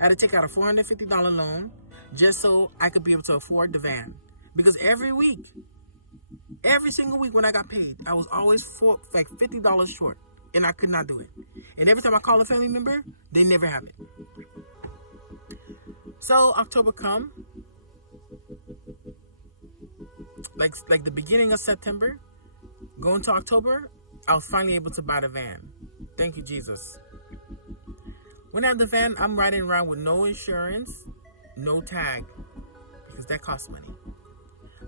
I had to take out a $450 loan just so I could be able to afford the van. Because every week, every single week when I got paid, I was always $50 short. And I could not do it. And every time I call a family member, they never have it. So October come. Like the beginning of September, Going to October, I was finally able to buy the van. Thank you, Jesus. When I have the van, I'm riding around with no insurance, no tag, because that costs money.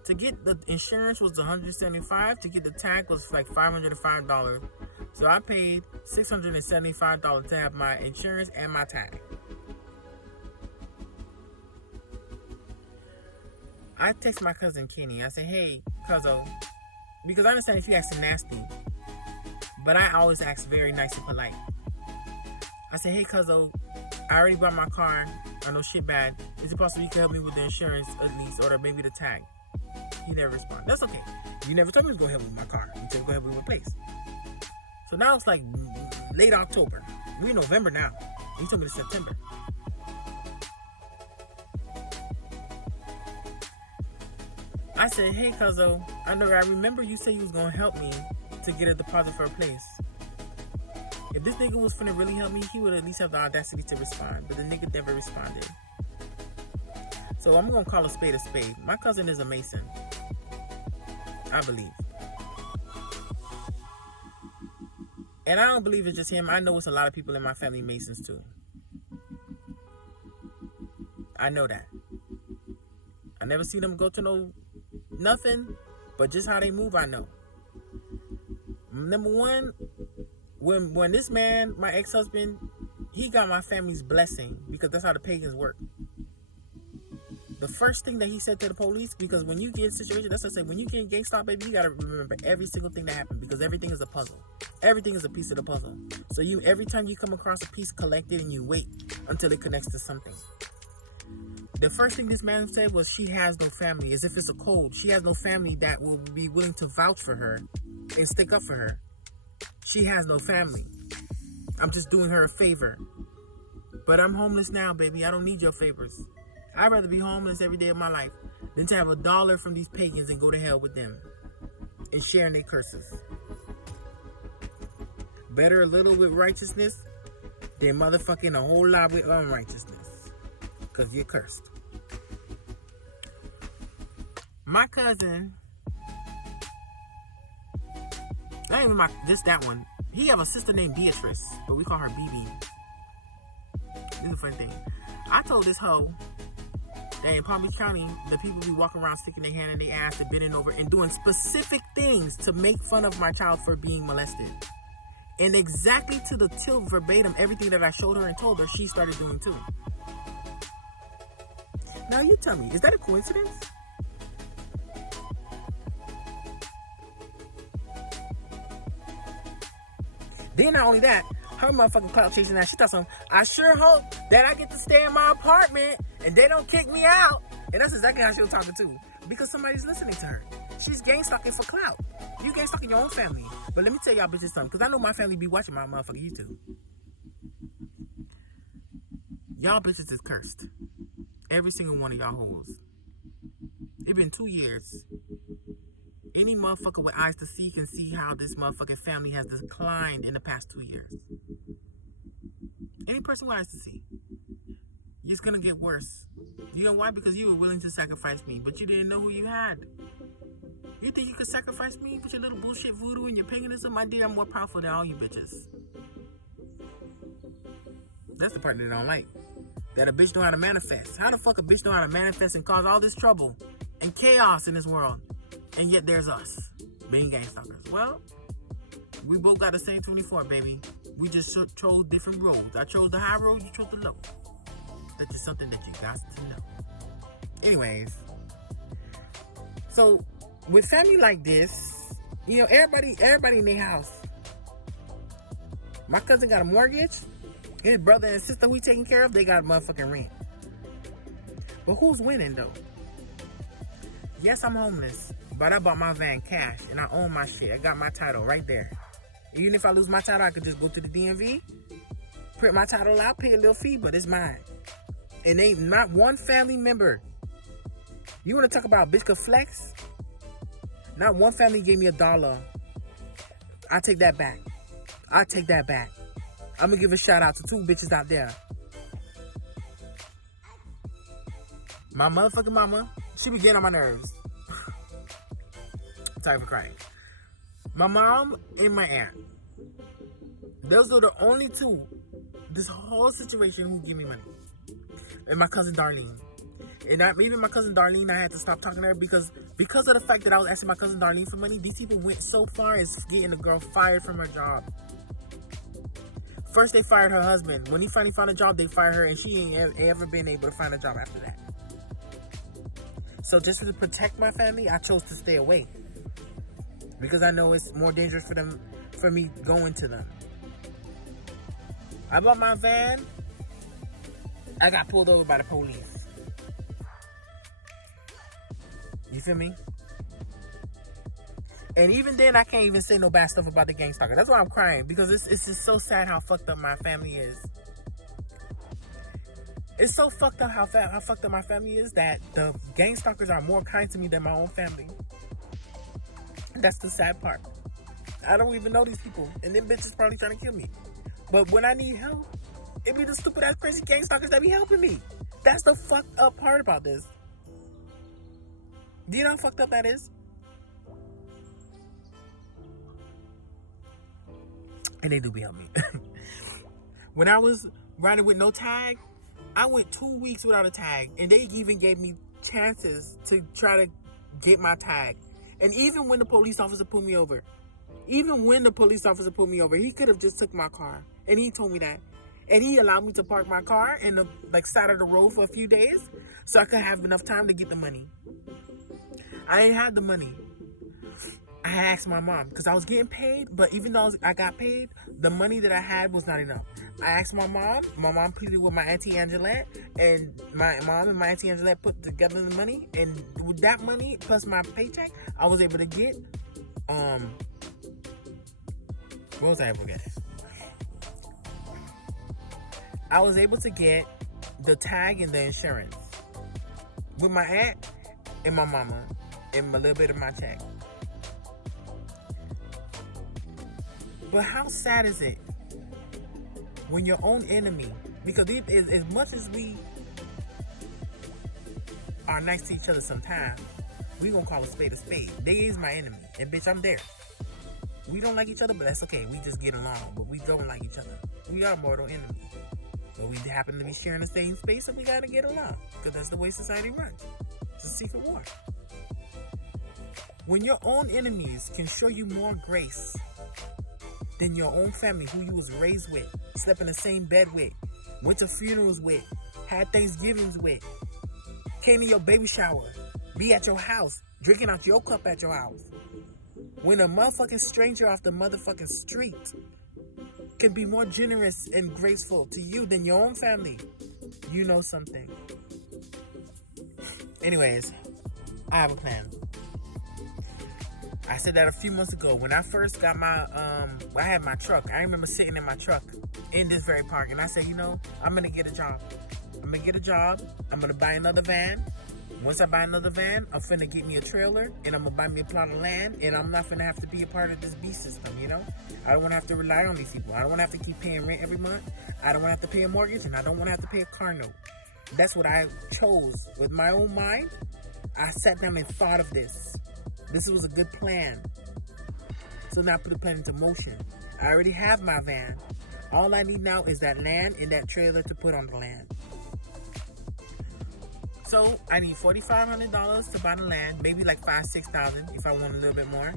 To get the insurance was $175. To get the tag was like $505. So I paid $675 to have my insurance and my tag. I text my cousin Kenny. I say, hey, cuzzo, because I understand if you acting nasty, but I always ask very nice and polite. I say, hey, cuzzo, I already bought my car. I know shit bad. Is it possible you can help me with the insurance at least, or maybe the tag? He never responded. That's okay. You never told me you was going to help me with my car. You said go help me with replace. So now it's like late October. We're in November now. He told me it's September. I said, hey, cuzzo, I remember you said you was going to help me to get a deposit for a place. If this nigga was finna really help me, he would at least have the audacity to respond. But the nigga never responded. So I'm going to call a spade a spade. My cousin is a Mason. I believe. And I don't believe it's just him. I know it's a lot of people in my family Masons too. I know that. I never see them go to nothing, but just how they move, I know. Number one, when this man, my ex-husband, he got my family's blessing, because that's how the pagans work. The first thing that he said to the police, because when you get in a situation, that's what I say, when you get in GameStop, baby, you gotta remember every single thing that happened, because everything is a puzzle. Everything is a piece of the puzzle. So every time you come across a piece, collect it and you wait until it connects to something. The first thing this man said was she has no family, as if it's a code. She has no family that will be willing to vouch for her and stick up for her. She has no family. I'm just doing her a favor. But I'm homeless now, baby. I don't need your favors. I'd rather be homeless every day of my life than to have $1 from these pagans and go to hell with them and sharing their curses. Better a little with righteousness than motherfucking a whole lot with unrighteousness, because you're cursed. My cousin, not even just that one. He have a sister named Beatrice, but we call her BB. This is a funny thing. I told this hoe that in Palm Beach County, the people be walking around sticking their hand in their ass and bending over and doing specific things to make fun of my child for being molested. And exactly to the tilt verbatim, everything that I showed her and told her, she started doing too. Now you tell me, is that a coincidence? Then not only that, her motherfucking clout chasing ass, she thought something, I sure hope that I get to stay in my apartment and they don't kick me out. And that's exactly how she was talking too. Because somebody's listening to her. She's gang stalking for clout. You gang stalking your own family. But let me tell y'all bitches something, because I know my family be watching my motherfucking YouTube. Y'all bitches is cursed. Every single one of y'all hoes. It been 2 years. Any motherfucker with eyes to see can see how this motherfucking family has declined in the past 2 years. Any person with eyes to see. It's gonna get worse. You know why? Because you were willing to sacrifice me, but you didn't know who you had. You think you could sacrifice me with your little bullshit voodoo and your paganism? My dear, I'm more powerful than all you bitches. That's the part that I don't like. That a bitch know how to manifest. How the fuck a bitch know how to manifest and cause all this trouble and chaos in this world? And yet there's us, being gang stalkers. Well, we both got the same 24, baby. We just chose different roads. I chose the high road, you chose the low. That's just something that you got to know. Anyways, so with family like this, you know, everybody in their house. My cousin got a mortgage. His brother and sister who he taking care of, they got a motherfucking rent. But who's winning though? Yes, I'm homeless, but I bought my van cash and I own my shit. I got my title right there. Even if I lose my title, I could just go to the DMV, print my title out, pay a little fee, but it's mine. And ain't not one family member. You want to talk about bitch could flex? Not one family gave me $1. I take that back. I take that back. I'm going to give a shout out to 2 bitches out there. My motherfucking mama, she be getting on my nerves. I'm sorry for crying. My mom and my aunt. Those are the only two, this whole situation, who give me money. And my cousin Darlene. And even my cousin Darlene, I had to stop talking to her because of the fact that I was asking my cousin Darlene for money. These people went so far as getting the girl fired from her job. First, they fired her husband. When he finally found a job, they fired her, and she ain't ever been able to find a job after that. So just to protect my family, I chose to stay away because I know it's more dangerous for me going to them. I bought my van. I got pulled over by the police. You feel me? And even then, I can't even say no bad stuff about the gang stalker. That's why I'm crying, because it's just so sad how fucked up my family is. It's so fucked up how fucked up my family is that the gang stalkers are more kind to me than my own family. That's the sad part. I don't even know these people, and them bitches probably trying to kill me. But when I need help, it be the stupid ass crazy gang stalkers that be helping me. That's the fucked up part about this. Do you know how fucked up that is? And they do be helping me. When I was riding with no tag, I went 2 weeks without a tag, and they even gave me chances to try to get my tag. And even when the police officer pulled me over, he could have just took my car, and he told me that. And he allowed me to park my car in the side of the road for a few days so I could have enough time to get the money. I ain't had the money. I asked my mom because I was getting paid, but even though I got paid, the money that I had was not enough. I asked my mom. My mom pleaded with my auntie Angelette, and my mom and my auntie Angelette put together the money, and with that money plus my paycheck, I was able to get what was I able to get? I was able to get the tag and the insurance with my aunt and my mama and a little bit of my check. But how sad is it when your own enemy, because as much as we are nice to each other sometimes, we gonna call a spade a spade. They is my enemy, and bitch, I'm there. We don't like each other, but that's okay. We just get along, but we don't like each other. We are mortal enemies. But we happen to be sharing the same space, and we gotta get along, because that's the way society runs. It's a secret war. When your own enemies can show you more grace than your own family, who you was raised with, slept in the same bed with, went to funerals with, had Thanksgivings with, came to your baby shower, be at your house, drinking out your cup at your house. When a motherfucking stranger off the motherfucking street can be more generous and graceful to you than your own family, you know something. Anyways, I have a plan. I said that a few months ago when I first got my, I had my truck. I remember sitting in my truck in this very park, and I said, I'm going to get a job. I'm going to buy another van. Once I buy another van, I'm finna get me a trailer, and I'm gonna buy me a plot of land, and I'm not finna have to be a part of this beast system, I don't wanna have to rely on these people. I don't wanna have to keep paying rent every month. I don't wanna have to pay a mortgage, and I don't wanna have to pay a car note. That's what I chose. With my own mind, I sat down and thought of this. This was a good plan. So now I put the plan into motion. I already have my van. All I need now is that land and that trailer to put on the land. So I need $4,500 to buy the land, maybe like $5,000-$6,000 if I want a little bit more.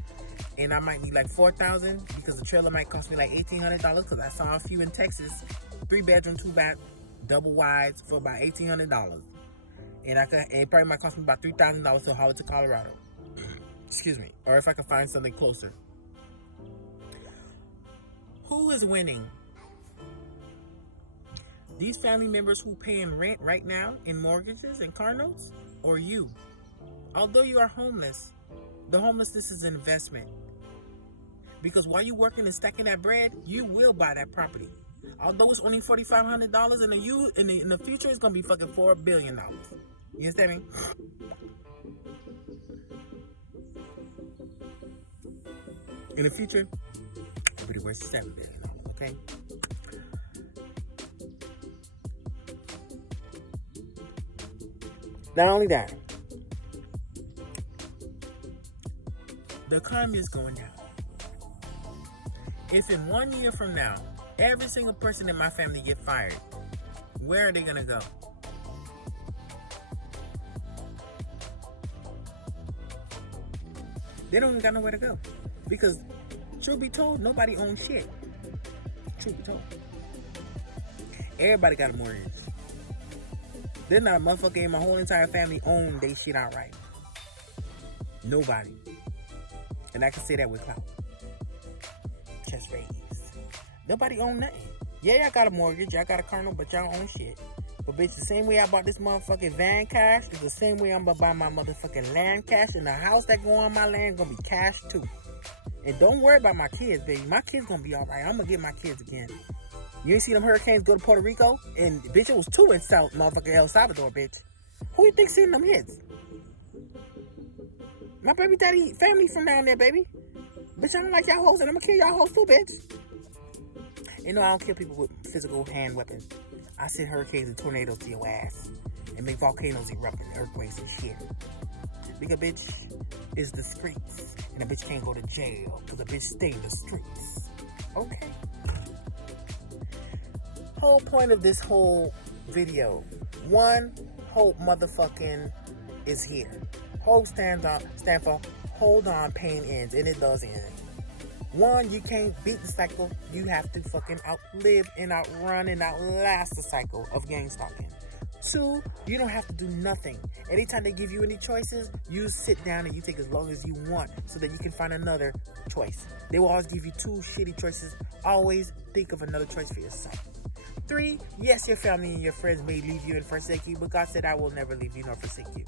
And I might need like $4,000 because the trailer might cost me like $1,800 because I saw a few in Texas, 3-bedroom, 2-bath, double wides for about $1,800. And it probably might cost me about $3,000 to haul it to Colorado. Excuse me. Or if I can find something closer. Who is winning? These family members who paying rent right now in mortgages and car notes, or you? Although you are homeless, the homelessness is an investment. Because while you're working and stacking that bread, you will buy that property. Although it's only $4,500, in the future it's gonna be fucking $4 billion. You understand me? In the future, it'll be worth $7 billion. Okay. Not only that, the economy is going down. If in 1 year from now, every single person in my family get fired, where are they gonna go? They don't even got nowhere to go. Because, truth be told, nobody owns shit. Truth be told. Everybody got a mortgage. There's not a motherfucker in my whole entire family own they shit outright. Nobody. And I can say that with clout. Chest raised. Nobody own nothing. Yeah, I got a mortgage, I got a car note, but y'all own shit. But bitch, the same way I bought this motherfucking van cash is the same way I'm gonna buy my motherfucking land cash, and the house that go on my land gonna be cash too. And don't worry about my kids, baby. My kids gonna be alright. I'm gonna get my kids again. You ain't see them hurricanes go to Puerto Rico? And bitch, it was 2 in South motherfucking El Salvador, bitch. Who you think seen them hits? My baby daddy family from down there, baby. Bitch, I don't like y'all hoes, and I'm gonna kill y'all hoes too, bitch. You know, I don't kill people with physical hand weapons. I send hurricanes and tornadoes to your ass and make volcanoes erupt and earthquakes and shit. Because bitch is the streets, and a bitch can't go to jail because a bitch stay in the streets. Okay. Whole point of this whole video, one, Hope motherfucking is here. Hope stand for hold on, pain ends, and it does end. One, you can't beat the cycle. You have to fucking outlive and outrun and outlast the cycle of gang stalking. 2, you don't have to do nothing. Anytime they give you any choices, you sit down and you take as long as you want so that you can find another choice. They will always give you 2 shitty choices. Always think of another choice for yourself. 3, yes, your family and your friends may leave you and forsake you, but God said, I will never leave you nor forsake you.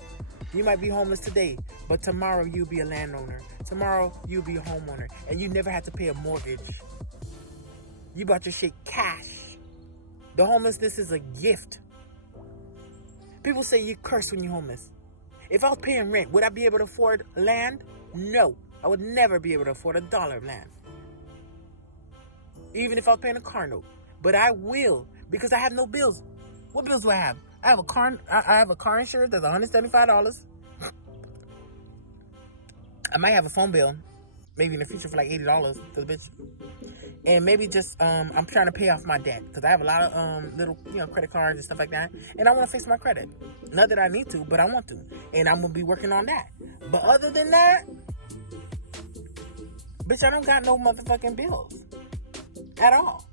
You might be homeless today, but tomorrow you'll be a landowner. Tomorrow you'll be a homeowner, and you never have to pay a mortgage. You bought your shit cash. The homelessness is a gift. People say you curse when you're homeless. If I was paying rent, would I be able to afford land? No, I would never be able to afford $1 of land. Even if I was paying a car note. But I will, because I have no bills. What bills do I have? I have a car insurance that's $175. I might have a phone bill, maybe in the future for like $80 for the bitch. And maybe just I'm trying to pay off my debt because I have a lot of little credit cards and stuff like that, and I want to fix my credit. Not that I need to, but I want to, and I'm gonna be working on that. But other than that, bitch, I don't got no motherfucking bills at all.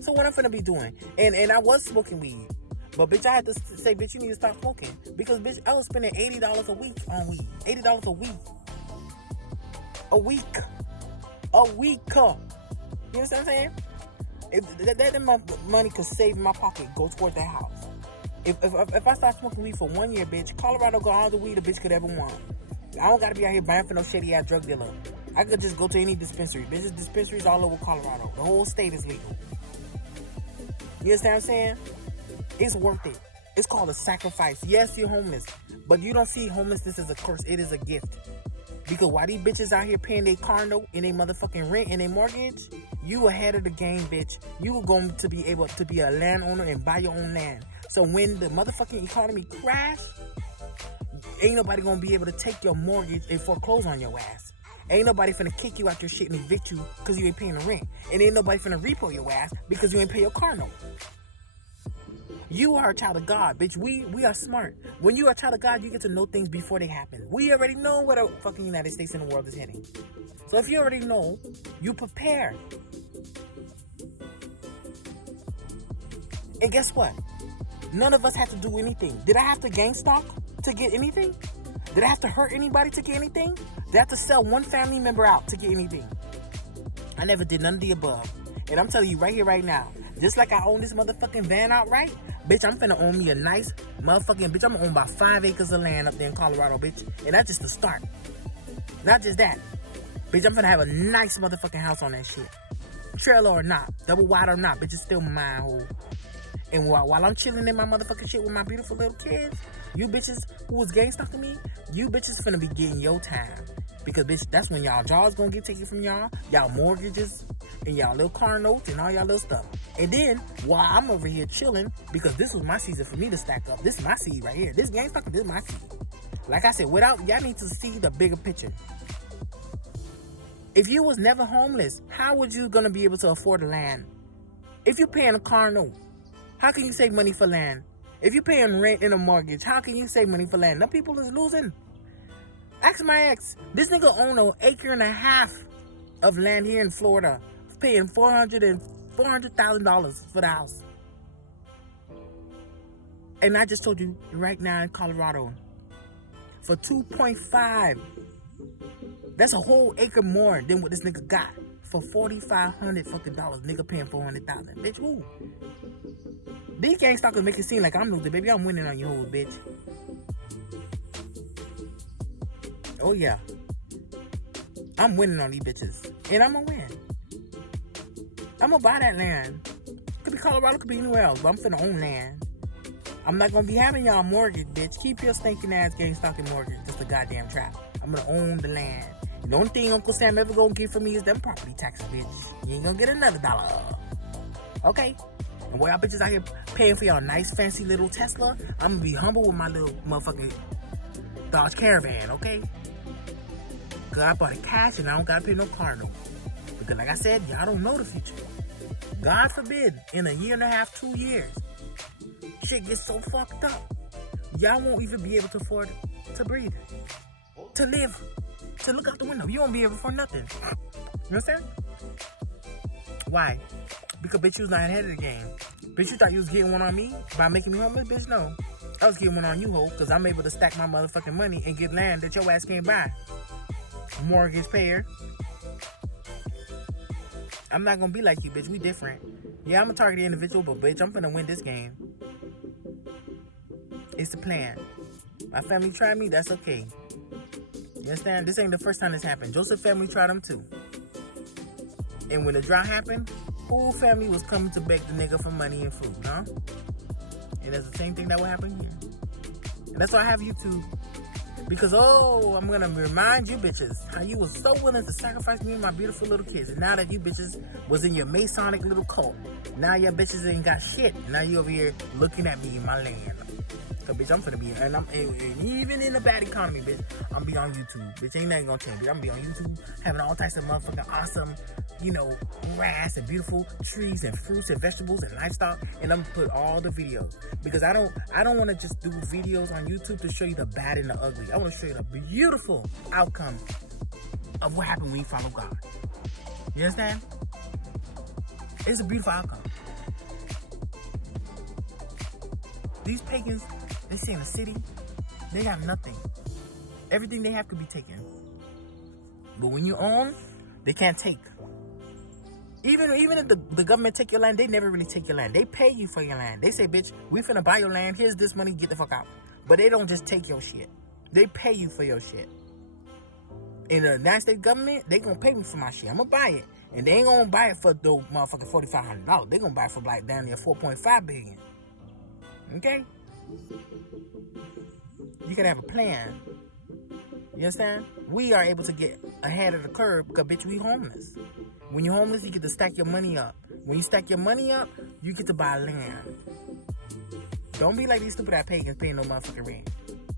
So what I'm finna be doing? And I was smoking weed. But bitch, I had to say, bitch, you need to stop smoking. Because bitch, I was spending $80 a week on weed. $80 a week. A week. A week. You know what I'm saying? If that money could save in my pocket, go towards that house. If I start smoking weed for 1 year, bitch, Colorado got all the weed a bitch could ever want. I don't gotta be out here buying for no shady ass drug dealer. I could just go to any dispensary. There's dispensaries all over Colorado. The whole state is legal. You understand what I'm saying? It's worth it. It's called a sacrifice. Yes, you're homeless, but you don't see homelessness as a curse. It is a gift. Because while these bitches out here paying their car note and their motherfucking rent and their mortgage, you ahead of the game, bitch. You are going to be able to be a landowner and buy your own land. So when the motherfucking economy crash, ain't nobody gonna be able to take your mortgage and foreclose on your ass. Ain't nobody finna kick you out your shit and evict you because you ain't paying the rent. And ain't nobody finna repo your ass because you ain't pay your car note. You are a child of God, bitch. We are smart. When you are a child of God, you get to know things before they happen. We already know where the fucking United States and the world is heading. So if you already know, you prepare. And guess what? None of us had to do anything. Did I have to gang stalk to get anything? Did I have to hurt anybody to get anything? Did I have to sell one family member out to get anything? I never did none of the above. And I'm telling you right here, right now, just like I own this motherfucking van outright, bitch, I'm finna own me a nice motherfucking, bitch, I'm gonna own about 5 acres of land up there in Colorado, bitch. And that's just the start. Not just that. Bitch, I'm finna have a nice motherfucking house on that shit. Trailer or not, double wide or not, bitch, it's still mine, ho. And while I'm chilling in my motherfucking shit with my beautiful little kids, you bitches who was gang stalking me, you bitches finna be getting your time. Because, bitch, that's when y'all jaws gonna get taken from y'all mortgages, and y'all little car notes, and all y'all little stuff. And then, while I'm over here chilling, because this was my season for me to stack up. This is my seed right here. This gang stalking, this is my seed. Like I said, y'all need to see the bigger picture. If you was never homeless, how would you gonna be able to afford land? If you're paying a car note, how can you save money for land? If you're paying rent and a mortgage, how can you save money for land? Them people is losing. Ask my ex. This nigga own an acre and a half of land here in Florida, paying $400,000 for the house. And I just told you right now in Colorado, for 2.5, that's a whole acre more than what this nigga got for $4,500 fucking dollars. Nigga paying $400,000. Bitch, who? These gang stalkers make it seem like I'm losing, baby. I'm winning on you hoes, bitch. Oh yeah, I'm winning on these bitches, and I'm gonna win. I'm gonna buy that land. Could be Colorado, could be anywhere else, but I'm finna own land. I'm not gonna be having y'all mortgage, bitch. Keep your stinking ass gang stalking mortgage. Just a goddamn trap. I'm gonna own the land. And the only thing Uncle Sam ever gonna give for me is them property taxes, bitch. You ain't gonna get another dollar. Okay? And while y'all bitches out here paying for y'all nice, fancy little Tesla, I'm gonna be humble with my little motherfucking Dodge Caravan, okay? Cause I bought it cash and I don't gotta pay no car note. Because like I said, y'all don't know the future. God forbid, in a year and a half, 2 years, shit gets so fucked up. Y'all won't even be able to afford to breathe, to live, to look out the window. You won't be able to afford nothing. You understand? Why? Because bitch, you was not ahead of the game. Bitch, you thought you was getting one on me by making me homeless? Bitch, no. I was getting one on you, ho, because I'm able to stack my motherfucking money and get land that your ass can't buy. Mortgage payer. I'm not gonna be like you, bitch. We different. Yeah, I'm a targeted individual, but bitch, I'm finna win this game. It's the plan. My family tried me, that's okay. You understand? This ain't the first time this happened. Joseph's family tried them too. And when the drought happened, whole family was coming to beg the nigga for money and food, huh? And that's the same thing that will happen here. And that's why I have YouTube. Because, I'm going to remind you bitches how you was so willing to sacrifice me and my beautiful little kids. And now that you bitches was in your Masonic little cult, now your bitches ain't got shit. Now you over here looking at me in my land. So, bitch, I'm finna be, and even in a bad economy, bitch, I'm be on YouTube. Bitch, ain't nothing gonna change, bitch. I'm gonna be on YouTube, having all types of motherfucking awesome, grass and beautiful trees and fruits and vegetables and livestock, and I'm gonna put all the videos because I don't want to just do videos on YouTube to show you the bad and the ugly. I want to show you the beautiful outcome of what happened when you follow God. You understand? It's a beautiful outcome. These pagans, they stay in the city, they got nothing. Everything they have could be taken. But when you own, they can't take. Even if the government take your land, they never really take your land. They pay you for your land. They say, bitch, we finna buy your land. Here's this money. Get the fuck out. But they don't just take your shit. They pay you for your shit. In the United States government, they gonna pay me for my shit. I'm gonna buy it. And they ain't gonna buy it for the motherfucking $4,500. They gonna buy it for like down near $4.5 billion. Okay? You gotta have a plan. You understand? We are able to get ahead of the curve because, bitch, we homeless. When you're homeless, you get to stack your money up. When you stack your money up, you get to buy land. Don't be like these stupid ass pagans paying no motherfucking rent.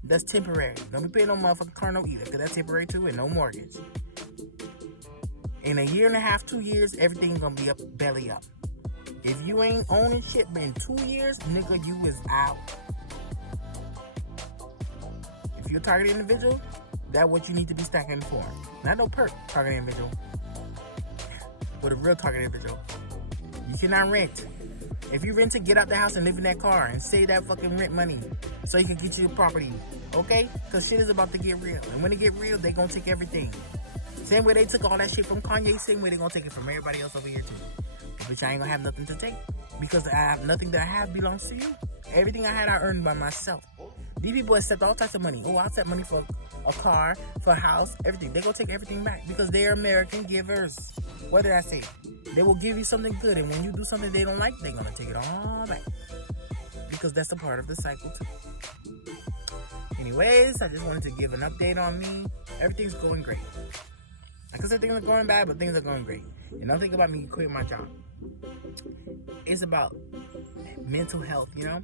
That's temporary. Don't be paying no motherfucking car note either, because that's temporary too, and no mortgage. In a year and a half, 2 years, everything's gonna be up, belly up. If you ain't owning shit in 2 years, nigga, you is out. If you're a targeted individual, that's what you need to be stacking for. Not no perk targeted individual, but a real targeted individual. You cannot rent. If you rent to get out the house and live in that car and save that fucking rent money so you can get your property, okay? Because shit is about to get real. And when it get real, they gonna take everything. Same way they took all that shit from Kanye, same way they gonna take it from everybody else over here too. But bitch, I ain't gonna have nothing to take because I have nothing that I have belongs to you. Everything I had, I earned by myself. These people accept all types of money. Oh, I accept money for a car, for a house, everything. They gonna take everything back because they're American givers. What did I say? They will give you something good, and when you do something they don't like, they're gonna take it all back. Because that's a part of the cycle too. Anyways, I just wanted to give an update on me. Everything's going great. I could say things are going bad, but things are going great. And don't think about me quitting my job. It's about mental health, you know?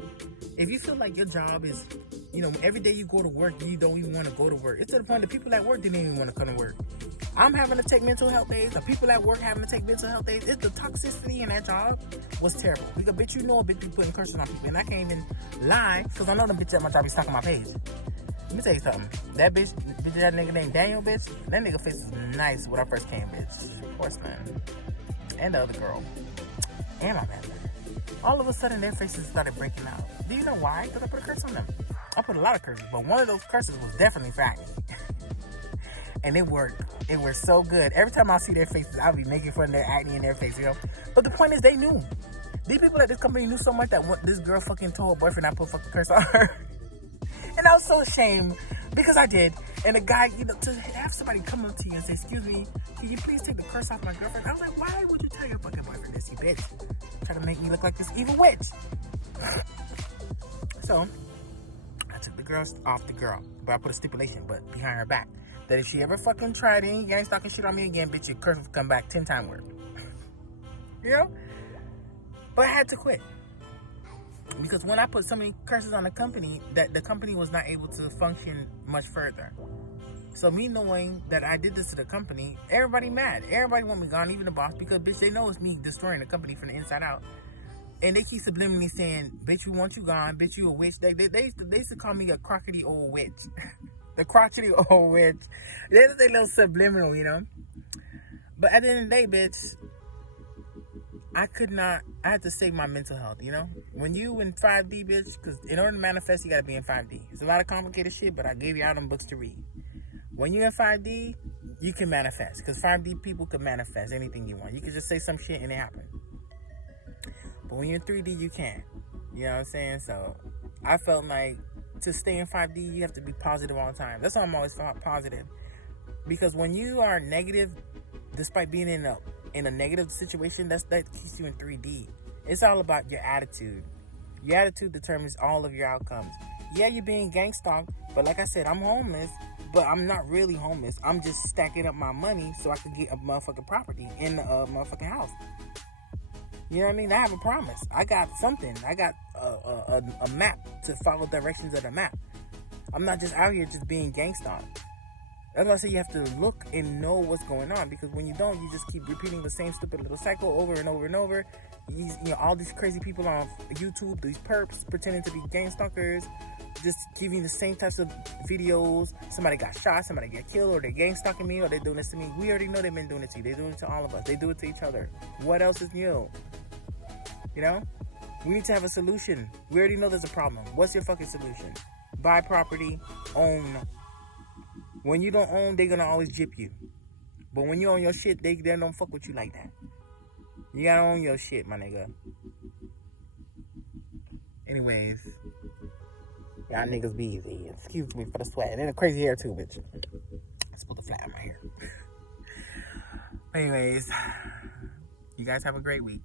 If you feel like your job is, you know, every day you go to work, you don't even want to go to work. It's to the point that people at work didn't even want to come to work. I'm having to take mental health days. The people at work having to take mental health days. The toxicity in that job was terrible. Because, bitch, you know a bitch be putting curses on people. And I can't even lie, because I know the bitch at my job be stalking my page. Let me tell you something. That that nigga named Daniel, bitch, that nigga face was nice when I first came, bitch. Of course, man. And the other girl. And my man. All of a sudden, their faces started breaking out. Do you know why? Because I put a curse on them. I put a lot of curses, but one of those curses was definitely fat. And it worked. It was so good. Every time I see their faces, I'll be making fun of their acne in their face, you know? But the point is, they knew. These people at this company knew so much that this girl fucking told her boyfriend I put a fucking curse on her. And I was so ashamed because I did. And the guy, you know, to have somebody come up to you and say, excuse me, can you please take the curse off my girlfriend? I was like, why would you tell your fucking boyfriend this, you bitch? Try to make me look like this evil witch. So, I took the girl off the girl. But I put a stipulation, but behind her back. That if she ever fucking tried any gang stalking shit on me again, bitch, your curse will come back 10 times worse. You know? But I had to quit. Because when I put so many curses on the company, that the company was not able to function much further. So me knowing that I did this to the company, everybody mad. Everybody want me gone, even the boss, because, bitch, they know it's me destroying the company from the inside out. And they keep subliminally saying, bitch, we want you gone, bitch, you a witch. They used to call me a crotchety old witch. The crotchety old witch. There's a little subliminal, you know. But at the end of the day, bitch, I had to save my mental health, you know. When you in 5D, bitch, because in order to manifest, you got to be in 5D. It's a lot of complicated shit, but I gave you out them books to read. When you're in 5D, you can manifest, because 5D people can manifest anything you want. You can just say some shit and it happens. But when you're in 3D, you can't. You know what I'm saying? So I felt like to stay in 5D, you have to be positive all the time. That's why I'm always positive. Because when you are negative, despite being in a negative situation, that keeps you in 3D. It's all about your attitude. Your attitude determines all of your outcomes. Yeah, you're being gang stalked, but like I said, I'm homeless, but I'm not really homeless. I'm just stacking up my money so I can get a motherfucking property in a motherfucking house. You know what I mean? I have a promise. I got something. I got a map to follow directions of the map. I'm not just out here just being gang stalked. That's why I say you have to look and know what's going on, because when you don't, you just keep repeating the same stupid little cycle over and over and over. You know, all these crazy people on YouTube, these perps pretending to be gang stalkers, just giving the same types of videos. Somebody got shot, somebody got killed, or they're gang stalking me, or they're doing this to me. We already know they've been doing it to you. They're doing it to all of us. They do it to each other. What else is new? You know? We need to have a solution. We already know there's a problem. What's your fucking solution? Buy property, own. When you don't own, they're gonna always jip you. But when you own your shit, they don't fuck with you like that. You gotta own your shit, my nigga. Anyways, y'all niggas be easy. Excuse me for the sweat. And then the crazy hair too, bitch. I'm supposed to flatten my hair. Anyways, you guys have a great week.